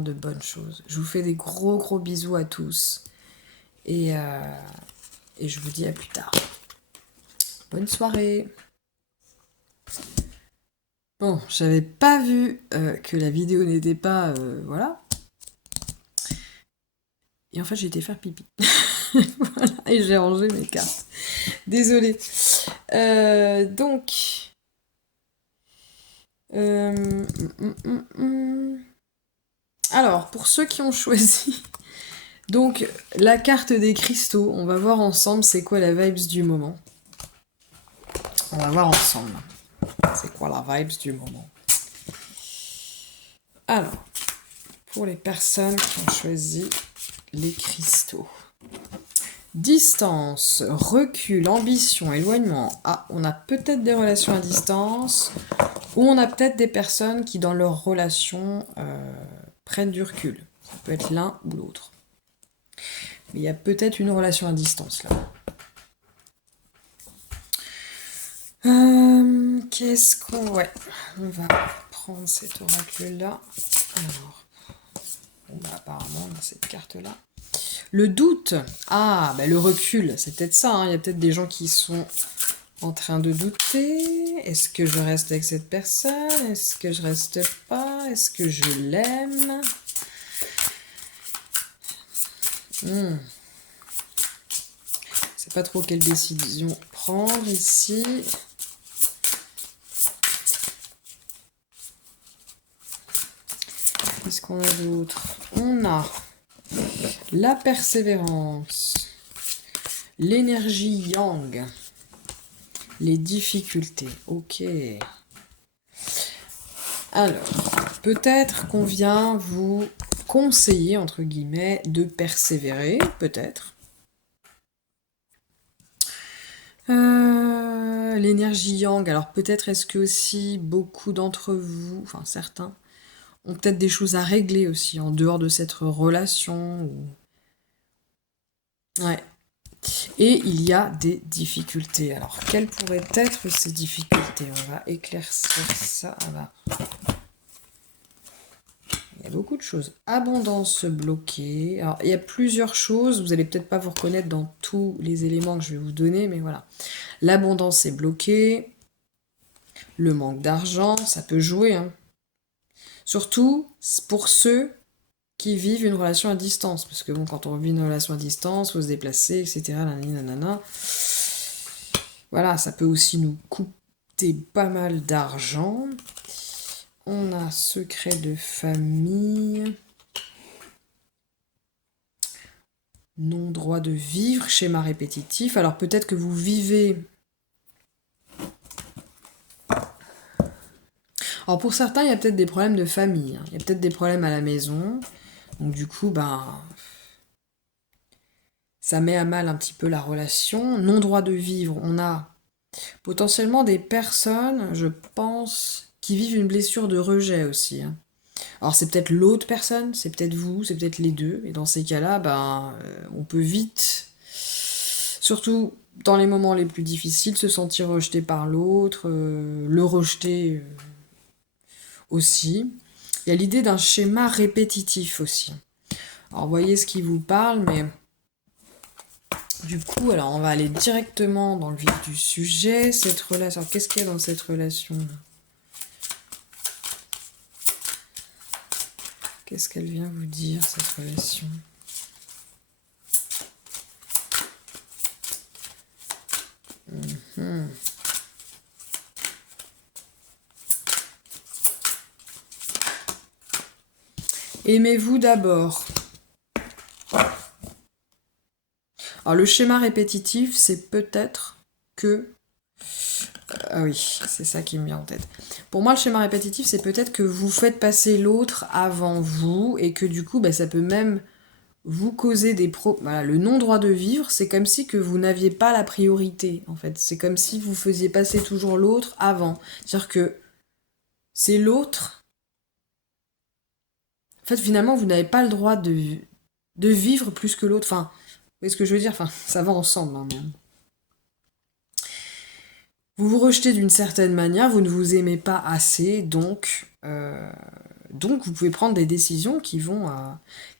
de bonnes choses. Je vous fais des gros bisous à tous. Et je vous dis à plus tard. Bonne soirée. Bon, j'avais pas vu que la vidéo n'était pas... voilà. Et en fait, j'ai été faire pipi. Voilà, et j'ai rangé mes cartes. Désolée. Donc... Alors, pour ceux qui ont choisi... Donc, la carte des cristaux, on va voir ensemble c'est quoi la vibes du moment. On va voir ensemble. C'est quoi la vibes du moment. Alors, pour les personnes qui ont choisi les cristaux. Distance, recul, ambition, éloignement. Ah, on a peut-être des relations à distance, ou on a peut-être des personnes qui, dans leurs relations, prennent du recul. Ça peut être l'un ou l'autre. Mais il y a peut-être une relation à distance, là. Qu'est-ce qu'on... Ouais, on va prendre cet oracle-là. Alors, bon, bah, apparemment, on a cette carte-là. Le doute. Ah, bah, le recul, c'est peut-être ça. Hein. Il y a peut-être des gens qui sont en train de douter. Est-ce que je reste avec cette personne? Est-ce que je reste pas? Est-ce que je l'aime? C'est pas trop quelle décision prendre ici. Qu'est-ce qu'on a d'autre? On a la persévérance, l'énergie yang, les difficultés. Ok. Alors, peut-être qu'on vient vous conseiller, entre guillemets, de persévérer, peut-être. L'énergie yang, alors peut-être est-ce que aussi beaucoup d'entre vous, enfin certains, ont peut-être des choses à régler aussi en dehors de cette relation. Ouais. Et il y a des difficultés. Alors, quelles pourraient être ces difficultés? On va éclaircir ça. Ah bah. Il y a beaucoup de choses. Abondance bloquée. Alors, il y a plusieurs choses. Vous n'allez peut-être pas vous reconnaître dans tous les éléments que je vais vous donner, mais voilà. L'abondance est bloquée. Le manque d'argent, ça peut jouer. Hein. Surtout pour ceux qui vivent une relation à distance. Parce que bon, quand on vit une relation à distance, faut se déplacer, etc. Nanana. Voilà, ça peut aussi nous coûter pas mal d'argent. On a secret de famille. Non-droit de vivre, schéma répétitif. Alors peut-être que vous vivez... Alors pour certains, il y a peut-être des problèmes de famille. Hein. Il y a peut-être des problèmes à la maison. Donc du coup, ça met à mal un petit peu la relation. Non-droit de vivre, on a potentiellement des personnes, je pense, qui vivent une blessure de rejet aussi. Hein. Alors c'est peut-être l'autre personne, c'est peut-être vous, c'est peut-être les deux. Et dans ces cas-là, on peut vite, surtout dans les moments les plus difficiles, se sentir rejeté par l'autre, le rejeter aussi. Il y a l'idée d'un schéma répétitif aussi. Alors voyez ce qui vous parle, mais du coup, alors on va aller directement dans le vif du sujet. Cette relation, qu'est-ce qu'il y a dans cette relation? Qu'est-ce qu'elle vient vous dire, cette relation? Aimez-vous d'abord. Alors le schéma répétitif, c'est peut-être que... Ah oui, c'est ça qui me vient en tête. Pour moi, le schéma répétitif, c'est peut-être que vous faites passer l'autre avant vous et que du coup, ça peut même vous causez des voilà, le non-droit de vivre, c'est comme si que vous n'aviez pas la priorité, en fait. C'est comme si vous faisiez passer toujours l'autre avant. C'est-à-dire que c'est l'autre. En fait, finalement, vous n'avez pas le droit de vivre plus que l'autre. Enfin, vous voyez ce que je veux dire? Enfin, ça va ensemble, hein, même. Vous vous rejetez d'une certaine manière, vous ne vous aimez pas assez, donc vous pouvez prendre des décisions qui vont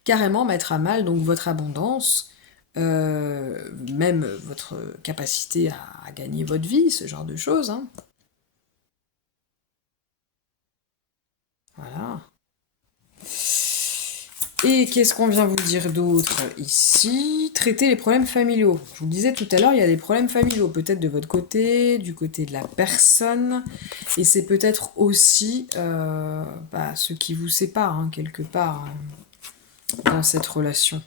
carrément mettre à mal donc votre abondance, même votre capacité à gagner votre vie, ce genre de choses, hein. Voilà. Et qu'est-ce qu'on vient vous dire d'autre ici? Traiter les problèmes familiaux. Je vous le disais tout à l'heure, il y a des problèmes familiaux, peut-être de votre côté, du côté de la personne, et c'est peut-être aussi ce qui vous sépare, hein, quelque part, dans cette relation.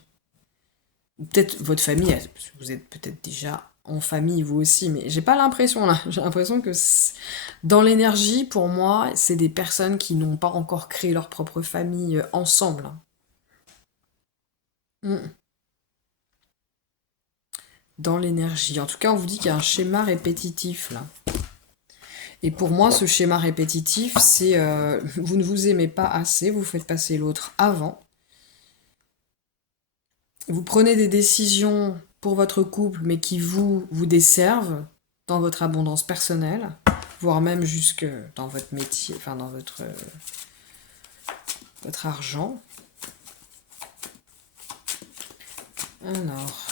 Ou peut-être votre famille, vous êtes peut-être déjà en famille vous aussi, mais j'ai pas l'impression là. J'ai l'impression que dans l'énergie, pour moi, c'est des personnes qui n'ont pas encore créé leur propre famille ensemble. Mm. Dans l'énergie. En tout cas, on vous dit qu'il y a un schéma répétitif là. Et pour moi, ce schéma répétitif, c'est vous ne vous aimez pas assez, vous faites passer l'autre avant. Vous prenez des décisions pour votre couple, mais qui vous desservent dans votre abondance personnelle, voire même jusque dans votre métier, enfin dans votre argent. Alors.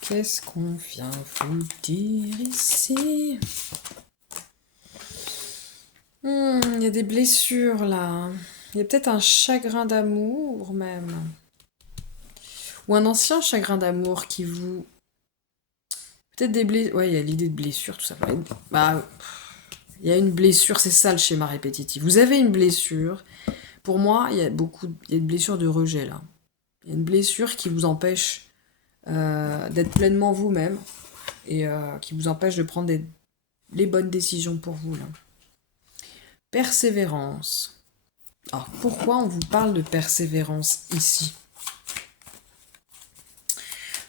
Qu'est-ce qu'on vient vous dire ici? Il y a des blessures là. Il y a peut-être un chagrin d'amour même. Ou un ancien chagrin d'amour qui vous... Peut-être des blessures... Ouais, il y a l'idée de blessure, tout ça. Bah, il y a une blessure, c'est ça le schéma répétitif. Vous avez une blessure. Pour moi, il y a une blessure de rejet là. Il y a une blessure qui vous empêche d'être pleinement vous-même et qui vous empêche de prendre les bonnes décisions pour vous là. Persévérance. Alors pourquoi on vous parle de persévérance ici?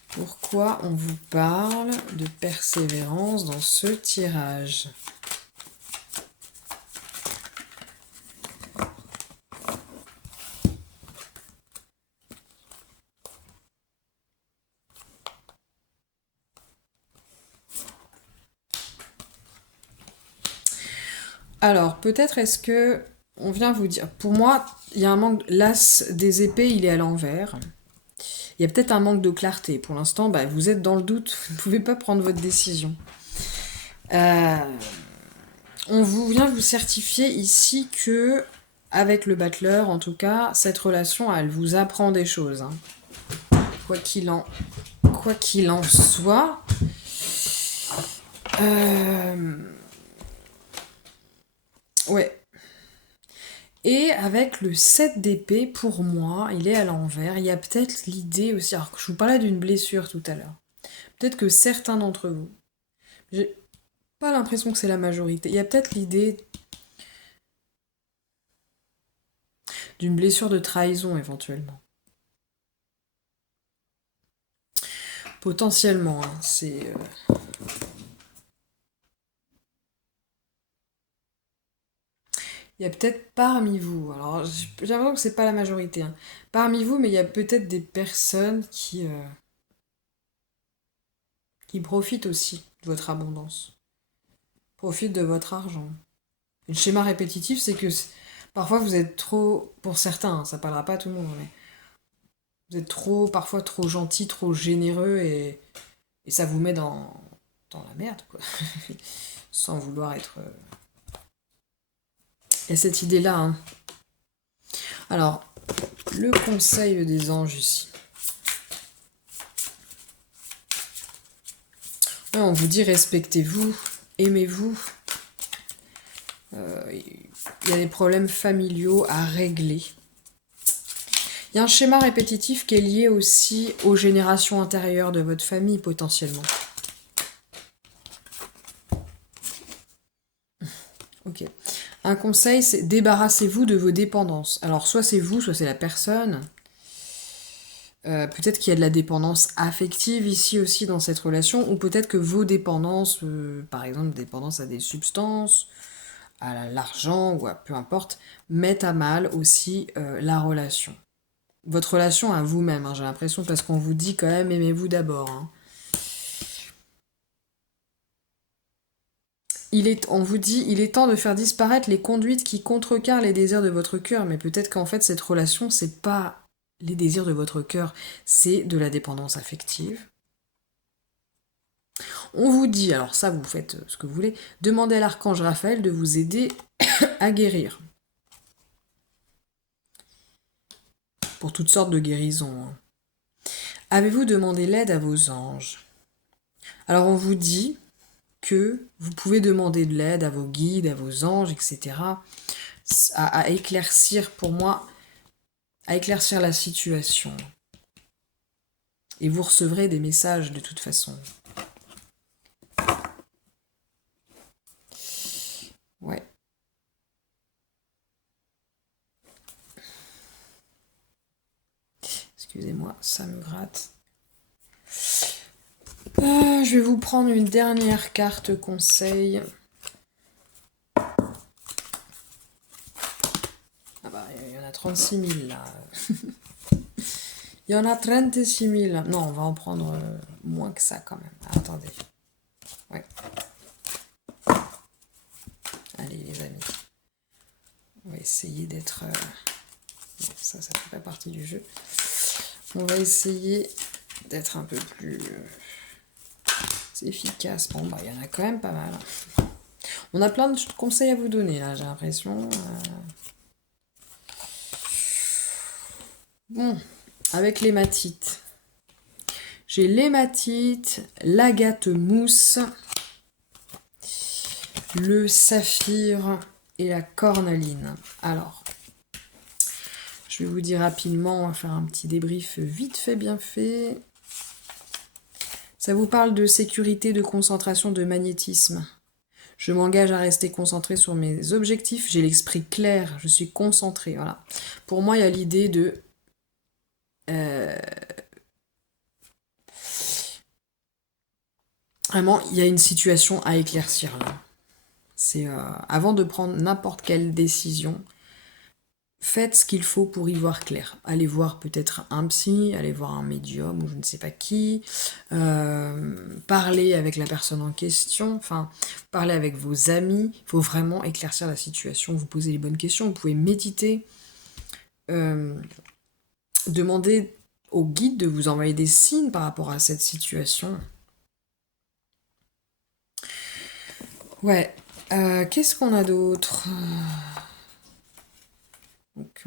Pourquoi on vous parle de persévérance dans ce tirage? Alors, peut-être est-ce que on vient vous dire... Pour moi, il y a un manque... L'as des épées, il est à l'envers. Il y a peut-être un manque de clarté. Pour l'instant, vous êtes dans le doute. Vous ne pouvez pas prendre votre décision. On vient vous certifier ici que, avec le battleur, en tout cas, cette relation, elle vous apprend des choses. Hein. Quoi qu'il en soit... Ouais. Et avec le 7 d'épée, pour moi, il est à l'envers. Il y a peut-être l'idée aussi... Alors, je vous parlais d'une blessure tout à l'heure. Peut-être que certains d'entre vous... J'ai pas l'impression que c'est la majorité. Il y a peut-être l'idée d'une blessure de trahison, éventuellement. Potentiellement, hein, c'est... Il y a peut-être parmi vous, alors j'ai l'impression que c'est pas la majorité, hein. Parmi vous, mais il y a peut-être des personnes qui profitent aussi de votre abondance, profitent de votre argent. Et le schéma répétitif, c'est que parfois vous êtes trop, pour certains, hein, ça parlera pas à tout le monde, mais vous êtes parfois trop gentil, trop généreux et ça vous met dans la merde, quoi. Sans vouloir être... Il y a cette idée-là, hein. Alors, le conseil des anges ici. Ouais, on vous dit respectez-vous, aimez-vous. Il y a des problèmes familiaux à régler. Il y a un schéma répétitif qui est lié aussi aux générations intérieures de votre famille, potentiellement. Ok. Un conseil, c'est débarrassez-vous de vos dépendances. Alors, soit c'est vous, soit c'est la personne. Peut-être qu'il y a de la dépendance affective ici aussi dans cette relation, ou peut-être que vos dépendances, par exemple dépendance à des substances, à l'argent ou à peu importe, mettent à mal aussi la relation. Votre relation à vous-même, hein, j'ai l'impression, parce qu'on vous dit quand même aimez-vous d'abord. Hein. On vous dit, il est temps de faire disparaître les conduites qui contrecarrent les désirs de votre cœur, mais peut-être qu'en fait cette relation, c'est pas les désirs de votre cœur, c'est de la dépendance affective. On vous dit, alors ça vous faites ce que vous voulez, demandez à l'archange Raphaël de vous aider à guérir. Pour toutes sortes de guérisons. Hein. Avez-vous demandé l'aide à vos anges? Alors on vous dit que vous pouvez demander de l'aide à vos guides, à vos anges, etc. À éclaircir, pour moi, à éclaircir la situation. Et vous recevrez des messages de toute façon. Ouais. Excusez-moi, ça me gratte. Je vais vous prendre une dernière carte conseil. Ah bah, il y en a 36 000 là. Il y en a 36 000. Non, on va en prendre moins que ça quand même. Ah, attendez. Ouais. Allez les amis. On va essayer d'être... ça fait pas partie du jeu. On va essayer d'être un peu plus efficace. Bon, bah, il y en a quand même pas mal. On a plein de conseils à vous donner, là, j'ai l'impression. Bon, avec l'hématite. J'ai l'hématite, l'agate mousse, le saphir et la cornaline. Alors, je vais vous dire rapidement, on va faire un petit débrief vite fait, bien fait. Ça vous parle de sécurité, de concentration, de magnétisme. Je m'engage à rester concentré sur mes objectifs, j'ai l'esprit clair, je suis concentré, voilà. Pour moi, il y a l'idée de... Vraiment, il y a une situation à éclaircir là. C'est avant de prendre n'importe quelle décision, faites ce qu'il faut pour y voir clair. Allez voir peut-être un psy, allez voir un médium ou je ne sais pas qui, parlez avec la personne en question, enfin, parlez avec vos amis. Il faut vraiment éclaircir la situation, vous posez les bonnes questions, vous pouvez méditer, demander au guide de vous envoyer des signes par rapport à cette situation. Ouais, qu'est-ce qu'on a d'autre? Donc,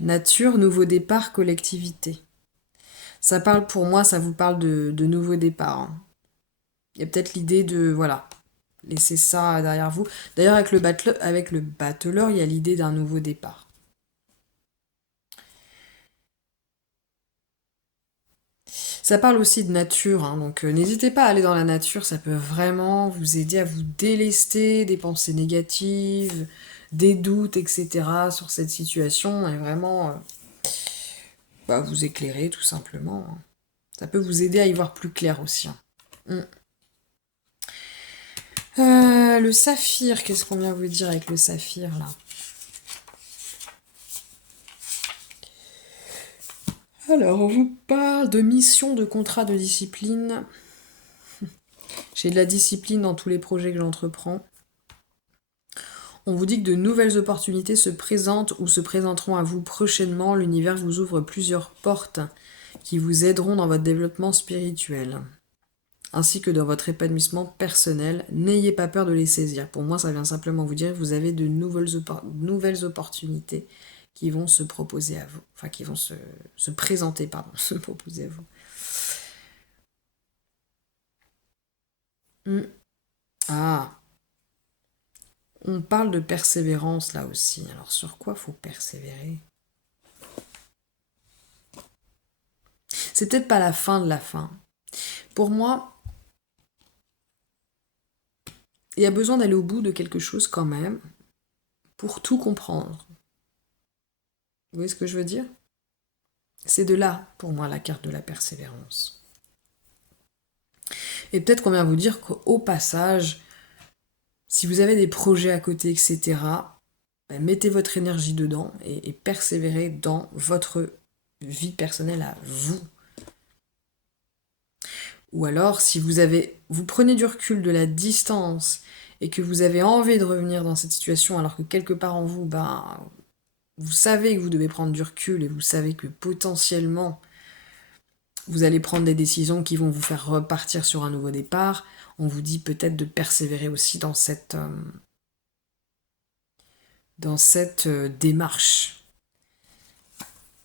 Nature, nouveau départ, collectivité. Ça parle pour moi, ça vous parle de nouveau départ. Hein. Il y a peut-être l'idée de, voilà, laisser ça derrière vous. D'ailleurs, avec le battleur, il y a l'idée d'un nouveau départ. Ça parle aussi de nature, hein, donc n'hésitez pas à aller dans la nature, ça peut vraiment vous aider à vous délester des pensées négatives, des doutes, etc. sur cette situation, et vraiment vous éclairer tout simplement. Hein. Ça peut vous aider à y voir plus clair aussi. Hein. Le saphir, qu'est-ce qu'on vient vous dire avec le saphir là? Alors, on vous parle de mission, de contrat, de discipline. J'ai de la discipline dans tous les projets que j'entreprends. On vous dit que de nouvelles opportunités se présentent ou se présenteront à vous prochainement. L'univers vous ouvre plusieurs portes qui vous aideront dans votre développement spirituel, ainsi que dans votre épanouissement personnel. N'ayez pas peur de les saisir. Pour moi, ça vient simplement vous dire que vous avez de nouvelles opportunités qui vont se proposer à vous. Enfin, qui vont se présenter, pardon, se proposer à vous. Ah, on parle de persévérance là aussi. Alors, sur quoi faut persévérer? C'est peut-être pas la fin de la fin. Pour moi, il y a besoin d'aller au bout de quelque chose quand même pour tout comprendre. Vous voyez ce que je veux dire? C'est de là, pour moi, la carte de la persévérance. Et peut-être qu'on vient vous dire qu'au passage, si vous avez des projets à côté, etc., ben, mettez votre énergie dedans et persévérez dans votre vie personnelle à vous. Ou alors, si vous prenez du recul, de la distance, et que vous avez envie de revenir dans cette situation, alors que quelque part en vous, ben, vous savez que vous devez prendre du recul, et vous savez que potentiellement, vous allez prendre des décisions qui vont vous faire repartir sur un nouveau départ, on vous dit peut-être de persévérer aussi dans cette démarche.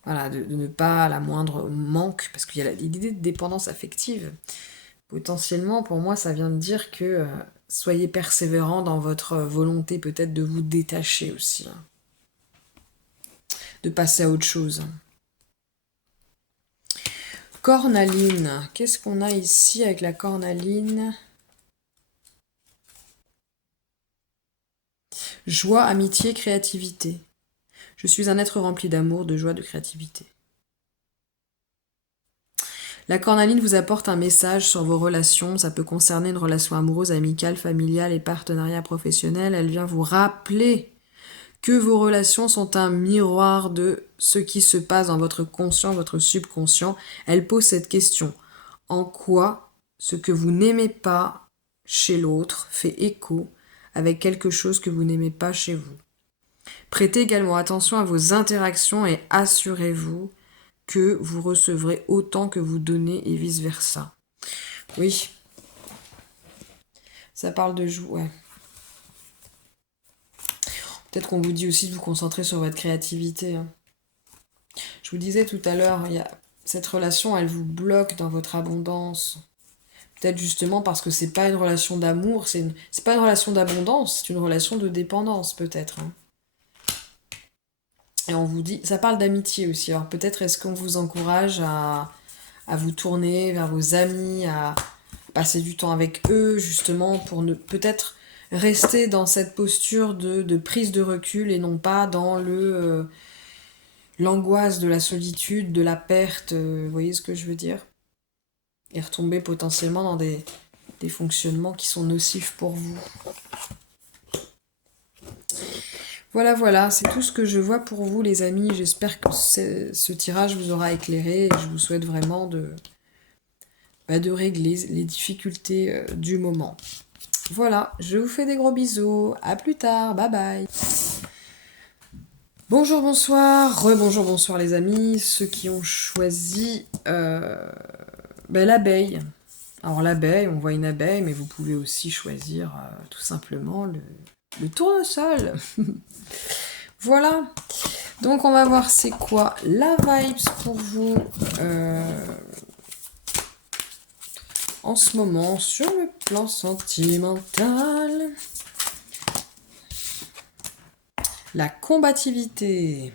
Voilà, de ne pas à la moindre manque, parce qu'il y a l'idée de dépendance affective. Potentiellement, pour moi, ça vient de dire que soyez persévérant dans votre volonté peut-être de vous détacher aussi. Hein. De passer à autre chose. Cornaline. Qu'est-ce qu'on a ici avec la cornaline? Joie, amitié, créativité. Je suis un être rempli d'amour, de joie, de créativité. La cornaline vous apporte un message sur vos relations. Ça peut concerner une relation amoureuse, amicale, familiale et partenariat professionnel. Elle vient vous rappeler que vos relations sont un miroir de ce qui se passe dans votre conscient, votre subconscient. Elle pose cette question. En quoi ce que vous n'aimez pas chez l'autre fait écho avec quelque chose que vous n'aimez pas chez vous? Prêtez également attention à vos interactions et assurez-vous que vous recevrez autant que vous donnez et vice-versa. Oui. Ça parle de jouer. Ouais. Peut-être qu'on vous dit aussi de vous concentrer sur votre créativité. Hein. Je vous disais tout à l'heure, cette relation, elle vous bloque dans votre abondance. Peut-être justement parce que c'est pas une relation d'amour, c'est pas une relation d'abondance, c'est une relation de dépendance peut-être. Hein. Et on vous dit, ça parle d'amitié aussi. Alors peut-être est-ce qu'on vous encourage à vous tourner vers vos amis, à passer du temps avec eux, justement, pour ne peut-être rester dans cette posture de prise de recul et non pas dans l'angoisse de la solitude, de la perte, vous voyez ce que je veux dire? Et retomber potentiellement dans des fonctionnements qui sont nocifs pour vous. Voilà, c'est tout ce que je vois pour vous les amis. J'espère que ce tirage vous aura éclairé et je vous souhaite vraiment de régler les difficultés du moment. Voilà, je vous fais des gros bisous. À plus tard, bye bye. Bonjour, bonsoir, rebonjour, bonsoir les amis. Ceux qui ont choisi l'abeille. Alors l'abeille, on voit une abeille, mais vous pouvez aussi choisir tout simplement le tournesol. Voilà. Donc on va voir c'est quoi la vibes pour vous en ce moment sur le plan sentimental. La combativité.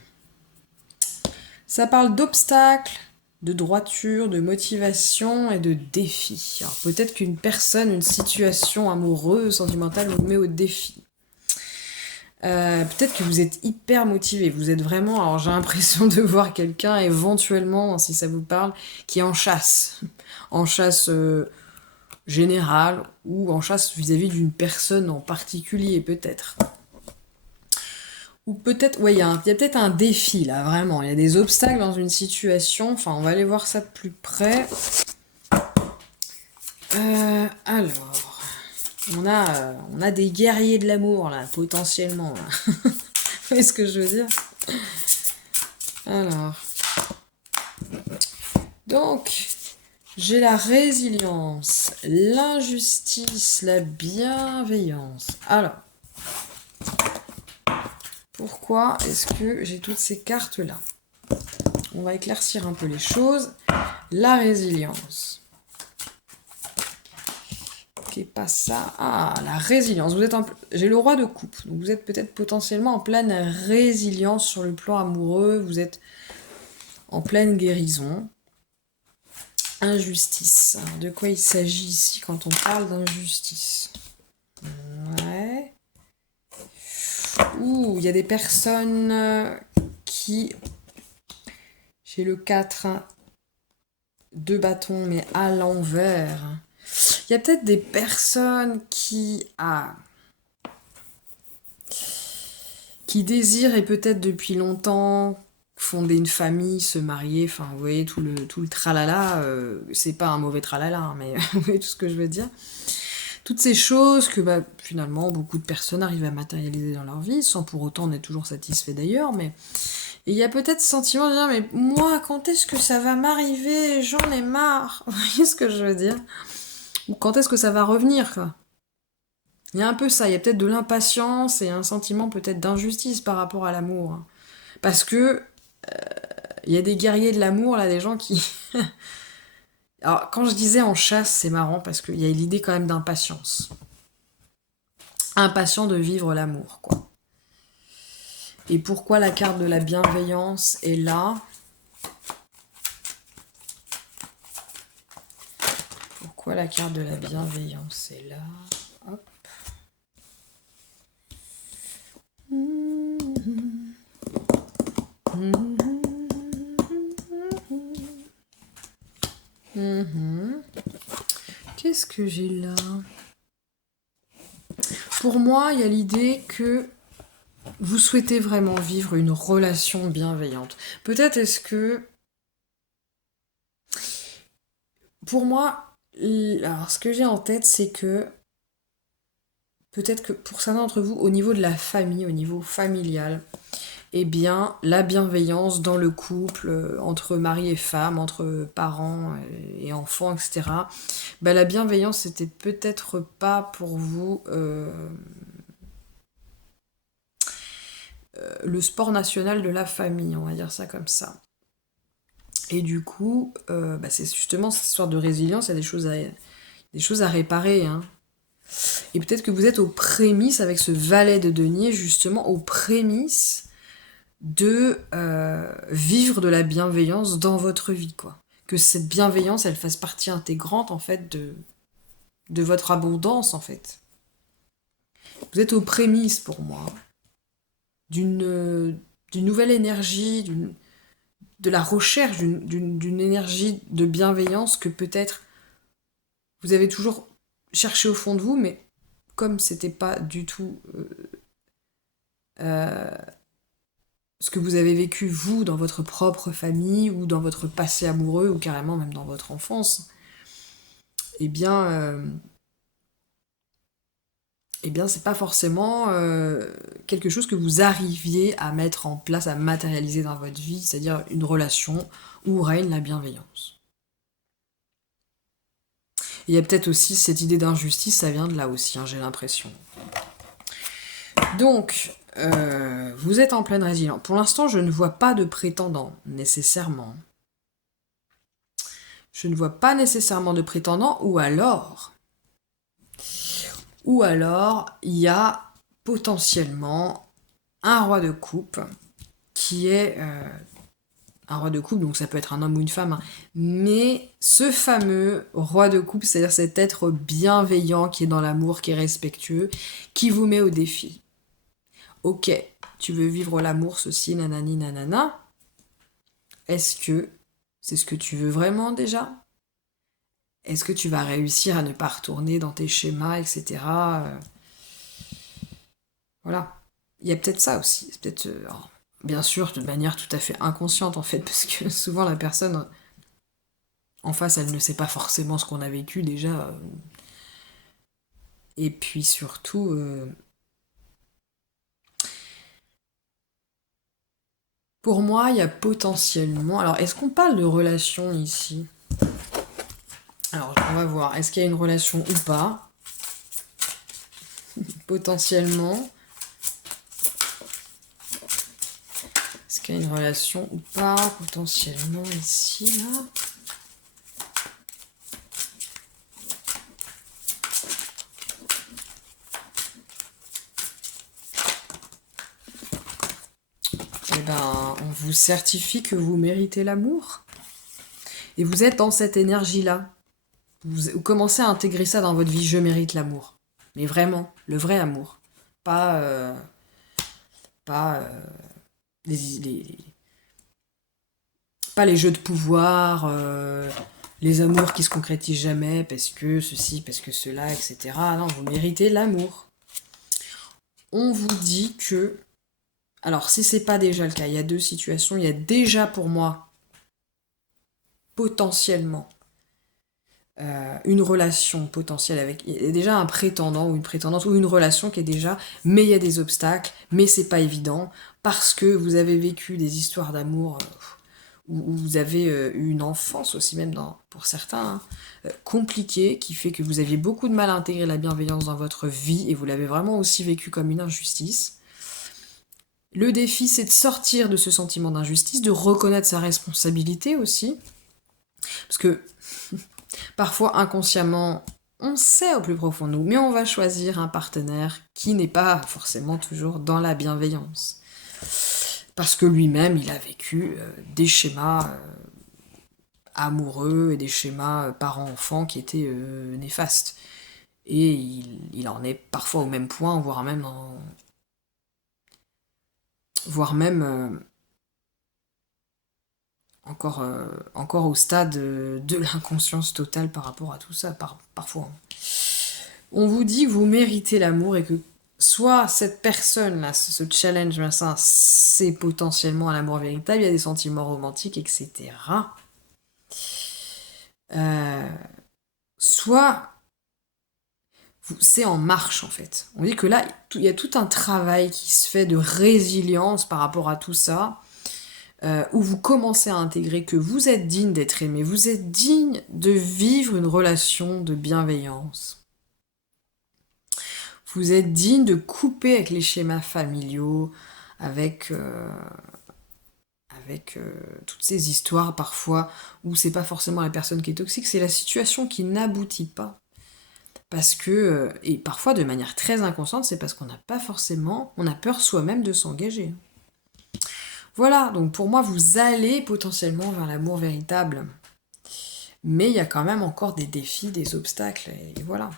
Ça parle d'obstacles, de droiture, de motivation et de défi. Alors peut-être qu'une personne, une situation amoureuse, sentimentale vous met au défi. Peut-être que vous êtes hyper motivé, vous êtes vraiment, alors j'ai l'impression de voir quelqu'un éventuellement, si ça vous parle, qui est en chasse générale ou en chasse vis-à-vis d'une personne en particulier peut-être. Ou peut-être, ouais, il y a peut-être un défi là, vraiment, il y a des obstacles dans une situation, enfin on va aller voir ça de plus près. Alors... On a des guerriers de l'amour, là, potentiellement. Là. Vous voyez ce que je veux dire? Alors. Donc, j'ai la résilience, l'injustice, la bienveillance. Alors. Pourquoi est-ce que j'ai toutes ces cartes-là? On va éclaircir un peu les choses. La résilience. Pas ça. Ah, la résilience. J'ai le roi de coupe. Donc vous êtes peut-être potentiellement en pleine résilience sur le plan amoureux. Vous êtes en pleine guérison. Injustice. Alors, de quoi il s'agit ici quand on parle d'injustice? Ouais. Ouh, il y a des personnes qui... J'ai le 4 de bâton, mais à l'envers. Il y a peut-être des personnes qui désirent, et peut-être depuis longtemps, fonder une famille, se marier, enfin, vous voyez, tout le tralala, c'est pas un mauvais tralala, hein, mais vous voyez tout ce que je veux dire. Toutes ces choses que, bah, finalement, beaucoup de personnes arrivent à matérialiser dans leur vie, sans pour autant en être toujours satisfait d'ailleurs, mais... Et il y a peut-être ce sentiment de dire, mais moi, quand est-ce que ça va m'arriver? J'en ai marre. Vous voyez ce que je veux dire? Ou quand est-ce que ça va revenir, quoi? Il y a un peu ça, il y a peut-être de l'impatience et un sentiment peut-être d'injustice par rapport à l'amour, hein. Parce que il y a des guerriers de l'amour, là, des gens qui... Alors, quand je disais en chasse, c'est marrant parce qu'il y a l'idée quand même d'impatience. Impatient de vivre l'amour, quoi. Et pourquoi la carte de la bienveillance est là? Pourquoi la carte de la bienveillance est là? Hop. Qu'est-ce que j'ai là? Pour moi, il y a l'idée que vous souhaitez vraiment vivre une relation bienveillante. Peut-être est-ce que... Pour moi, alors ce que j'ai en tête, c'est que peut-être que pour certains d'entre vous, au niveau de la famille, au niveau familial, eh bien, la bienveillance dans le couple, entre mari et femme, entre parents et enfants, etc., bah, la bienveillance, c'était peut-être pas pour vous le sport national de la famille, on va dire ça comme ça. Et du coup, bah, c'est justement cette histoire de résilience, il y a des choses à réparer, hein. Et peut-être que vous êtes aux prémices, avec ce valet de denier, justement, aux prémices de vivre de la bienveillance dans votre vie, quoi. Que cette bienveillance, elle fasse partie intégrante, en fait, de votre abondance, en fait. Vous êtes aux prémices, pour moi, d'une nouvelle énergie, de la recherche d'une énergie de bienveillance que peut-être vous avez toujours cherché au fond de vous, mais comme c'était pas du tout ce que vous avez vécu, vous, dans votre propre famille, ou dans votre passé amoureux, ou carrément même dans votre enfance, eh bien, c'est pas forcément quelque chose que vous arriviez à mettre en place, à matérialiser dans votre vie, c'est-à-dire une relation où règne la bienveillance. Et il y a peut-être aussi cette idée d'injustice, ça vient de là aussi, hein, j'ai l'impression. Donc, vous êtes en pleine résilience. Pour l'instant, je ne vois pas de prétendant, nécessairement. Je ne vois pas nécessairement de prétendant, ou alors, il y a potentiellement un roi de coupe qui est un roi de coupe, donc ça peut être un homme ou une femme, hein, mais ce fameux roi de coupe, c'est-à-dire cet être bienveillant qui est dans l'amour, qui est respectueux, qui vous met au défi. Ok, tu veux vivre l'amour, ceci, nanani, nanana. Est-ce que c'est ce que tu veux vraiment déjà? Est-ce que tu vas réussir à ne pas retourner dans tes schémas, etc. Voilà. Il y a peut-être ça aussi. C'est peut-être, bien sûr, de manière tout à fait inconsciente, en fait, parce que souvent la personne en face, elle ne sait pas forcément ce qu'on a vécu déjà. Et puis surtout... Pour moi, il y a potentiellement... Alors, est-ce qu'on parle de relation ici? Alors, on va voir. Est-ce qu'il y a une relation ou pas? Potentiellement. Est-ce qu'il y a une relation ou pas? Potentiellement ici, là. Eh ben, on vous certifie que vous méritez l'amour. Et vous êtes dans cette énergie-là. Vous commencez à intégrer ça dans votre vie. Je mérite l'amour. Mais vraiment, le vrai amour. Pas, pas, les, les- pas les jeux de pouvoir, les amours qui se concrétisent jamais parce que ceci, parce que cela, etc. Non, vous méritez l'amour. On vous dit que... Alors, si c'est pas déjà le cas, il y a deux situations. Il y a déjà pour moi, potentiellement, une relation potentielle avec... Il y a déjà un prétendant ou une prétendante ou une relation qui est déjà... Mais il y a des obstacles, mais c'est pas évident, parce que vous avez vécu des histoires d'amour... où vous avez eu une enfance aussi, même pour certains, hein, compliquée, qui fait que vous aviez beaucoup de mal à intégrer la bienveillance dans votre vie, et vous l'avez vraiment aussi vécu comme une injustice. Le défi, c'est de sortir de ce sentiment d'injustice, de reconnaître sa responsabilité aussi, parce que parfois, inconsciemment, on sait au plus profond de nous, mais on va choisir un partenaire qui n'est pas forcément toujours dans la bienveillance. Parce que lui-même, il a vécu des schémas amoureux et des schémas parents-enfants qui étaient néfastes. Et il en est parfois au même point, voire même encore au stade de l'inconscience totale par rapport à tout ça, parfois. On vous dit que vous méritez l'amour et que soit cette personne-là, ce challenge, ça, c'est potentiellement un amour véritable, il y a des sentiments romantiques, etc. Soit c'est en marche en fait. On dit que là, il y a tout un travail qui se fait de résilience par rapport à tout ça, où vous commencez à intégrer que vous êtes digne d'être aimé, vous êtes digne de vivre une relation de bienveillance. Vous êtes digne de couper avec les schémas familiaux, avec, toutes ces histoires parfois où c'est pas forcément la personne qui est toxique, c'est la situation qui n'aboutit pas. Parce que, et parfois de manière très inconsciente, c'est parce qu'on n'a pas forcément, on a peur soi-même de s'engager. Voilà, donc pour moi, vous allez potentiellement vers l'amour véritable. Mais il y a quand même encore des défis, des obstacles, et voilà.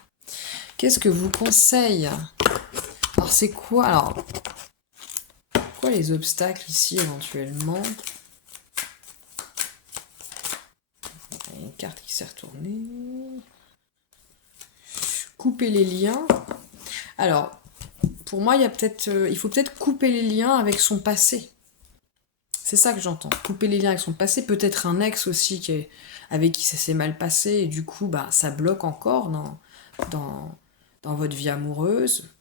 Qu'est-ce que vous conseille? Alors c'est quoi? Alors, quoi les obstacles ici éventuellement? Il y a une carte qui s'est retournée. Couper les liens. Alors, pour moi, il faut peut-être couper les liens avec son passé. C'est ça que j'entends. Couper les liens avec son passé, peut-être un ex aussi avec qui ça s'est mal passé, et du coup, bah, ça bloque encore dans, dans votre vie amoureuse.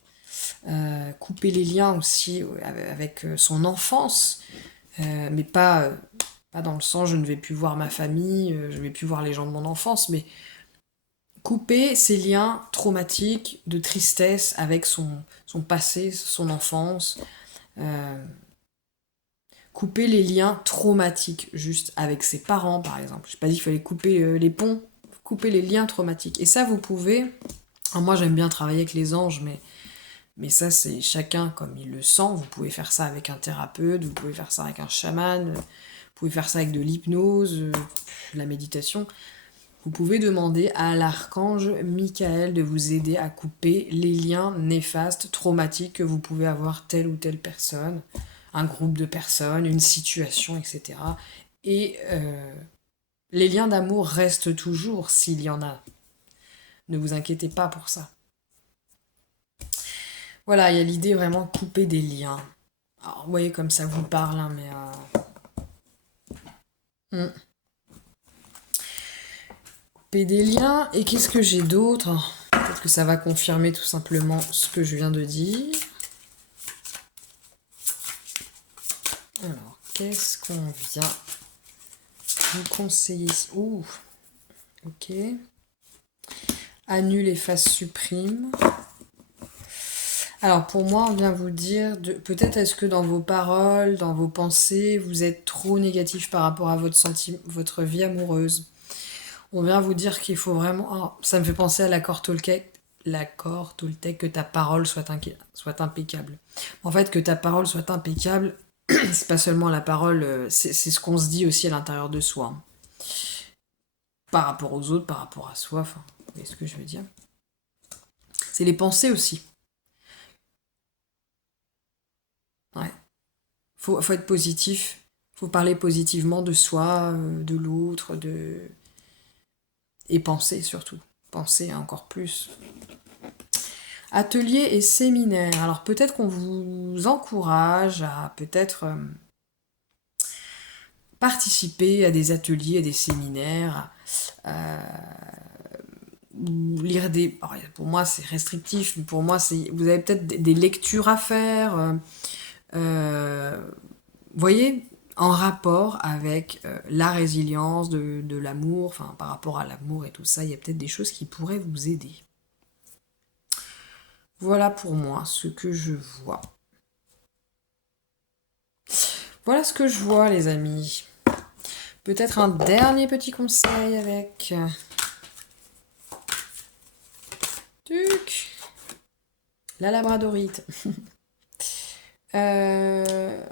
Couper les liens aussi avec son enfance, mais pas dans le sens je ne vais plus voir ma famille, je ne vais plus voir les gens de mon enfance, mais couper ces liens traumatiques de tristesse avec son passé, son enfance. Euh, Couper les liens traumatiques, juste avec ses parents par exemple. Je n'ai pas dit qu'il fallait couper les ponts, couper les liens traumatiques. Et ça, vous pouvez. Alors moi, j'aime bien travailler avec les anges, mais ça, c'est chacun comme il le sent. Vous pouvez faire ça avec un thérapeute, vous pouvez faire ça avec un chaman, vous pouvez faire ça avec de l'hypnose, la méditation. Vous pouvez demander à l'archange Michael de vous aider à couper les liens néfastes, traumatiques que vous pouvez avoir telle ou telle personne, un groupe de personnes, une situation, etc. Et les liens d'amour restent toujours s'il y en a. Ne vous inquiétez pas pour ça. Voilà, il y a l'idée vraiment de couper des liens. Alors, vous voyez comme ça vous parle, hein, mais... Couper des liens, et qu'est-ce que j'ai d'autre? Peut-être que ça va confirmer tout simplement ce que je viens de dire. Alors, qu'est-ce qu'on vient vous conseiller? Ouh, ok. Annule, efface, supprime. Alors pour moi, on vient vous dire, peut-être est-ce que dans vos paroles, dans vos pensées, vous êtes trop négatif par rapport à votre vie amoureuse. On vient vous dire qu'il faut vraiment... Oh, ça me fait penser à l'accord Toltec, que ta parole soit impeccable. En fait, que ta parole soit impeccable, c'est pas seulement la parole, c'est ce qu'on se dit aussi à l'intérieur de soi. Hein. Par rapport aux autres, par rapport à soi, enfin, vous voyez ce que je veux dire. C'est les pensées aussi. Ouais. Faut être positif. Faut parler positivement de soi, de l'autre, et penser surtout. Penser encore plus. Ateliers et séminaires. Alors peut-être qu'on vous encourage à peut-être participer à des ateliers, à des séminaires, ou lire des... alors, pour moi c'est restrictif, mais pour moi c'est... Vous avez peut-être des lectures à faire, vous voyez, en rapport avec la résilience de l'amour, enfin par rapport à l'amour et tout ça, il y a peut-être des choses qui pourraient vous aider. Voilà pour moi ce que je vois. Voilà ce que je vois, les amis. Peut-être un dernier petit conseil avec... Tuc. La labradorite. Euh...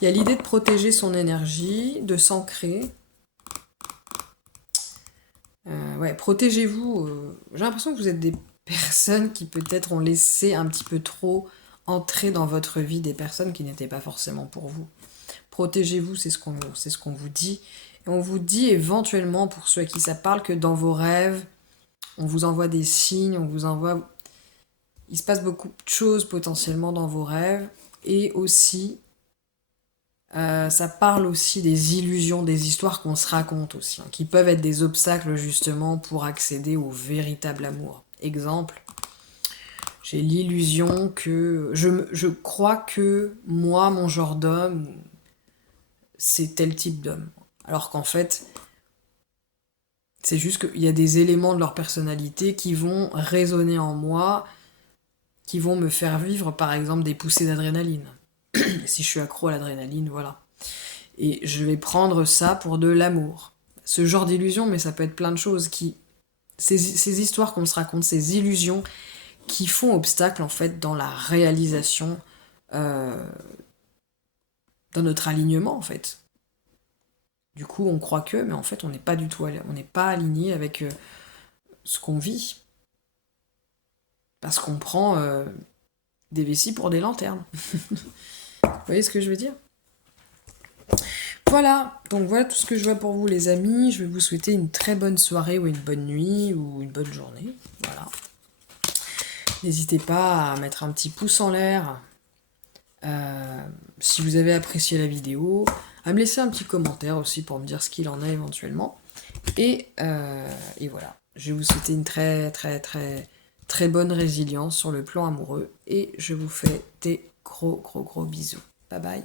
Il y a l'idée de protéger son énergie, de s'ancrer. Ouais, protégez-vous. J'ai l'impression que vous êtes des personnes qui peut-être ont laissé un petit peu trop entrer dans votre vie des personnes qui n'étaient pas forcément pour vous. Protégez-vous, c'est ce qu'on vous dit. Et on vous dit éventuellement, pour ceux à qui ça parle, que dans vos rêves, on vous envoie des signes, on vous envoie... Il se passe beaucoup de choses potentiellement dans vos rêves. Et aussi, ça parle aussi des illusions, des histoires qu'on se raconte aussi, hein, qui peuvent être des obstacles justement pour accéder au véritable amour. Exemple, j'ai l'illusion que... Je crois que moi, mon genre d'homme, c'est tel type d'homme. Alors qu'en fait, c'est juste qu'il y a des éléments de leur personnalité qui vont résonner en moi, qui vont me faire vivre par exemple des poussées d'adrénaline. Si je suis accro à l'adrénaline, voilà. Et je vais prendre ça pour de l'amour. Ce genre d'illusion, mais ça peut être plein de choses qui... Ces histoires qu'on se raconte, ces illusions qui font obstacle en fait dans la réalisation, euh, dans notre alignement en fait. Du coup, on croit que, mais en fait, on n'est pas du tout, on n'est pas aligné avec ce qu'on vit. Parce qu'on prend des vessies pour des lanternes. Vous voyez ce que je veux dire? Voilà, donc voilà tout ce que je vois pour vous les amis. Je vais vous souhaiter une très bonne soirée ou une bonne nuit ou une bonne journée. Voilà. N'hésitez pas à mettre un petit pouce en l'air si vous avez apprécié la vidéo, à me laisser un petit commentaire aussi pour me dire ce qu'il en est éventuellement. Et voilà, je vais vous souhaiter une très très très très bonne résilience sur le plan amoureux et je vous fais des gros gros gros bisous. Bye bye.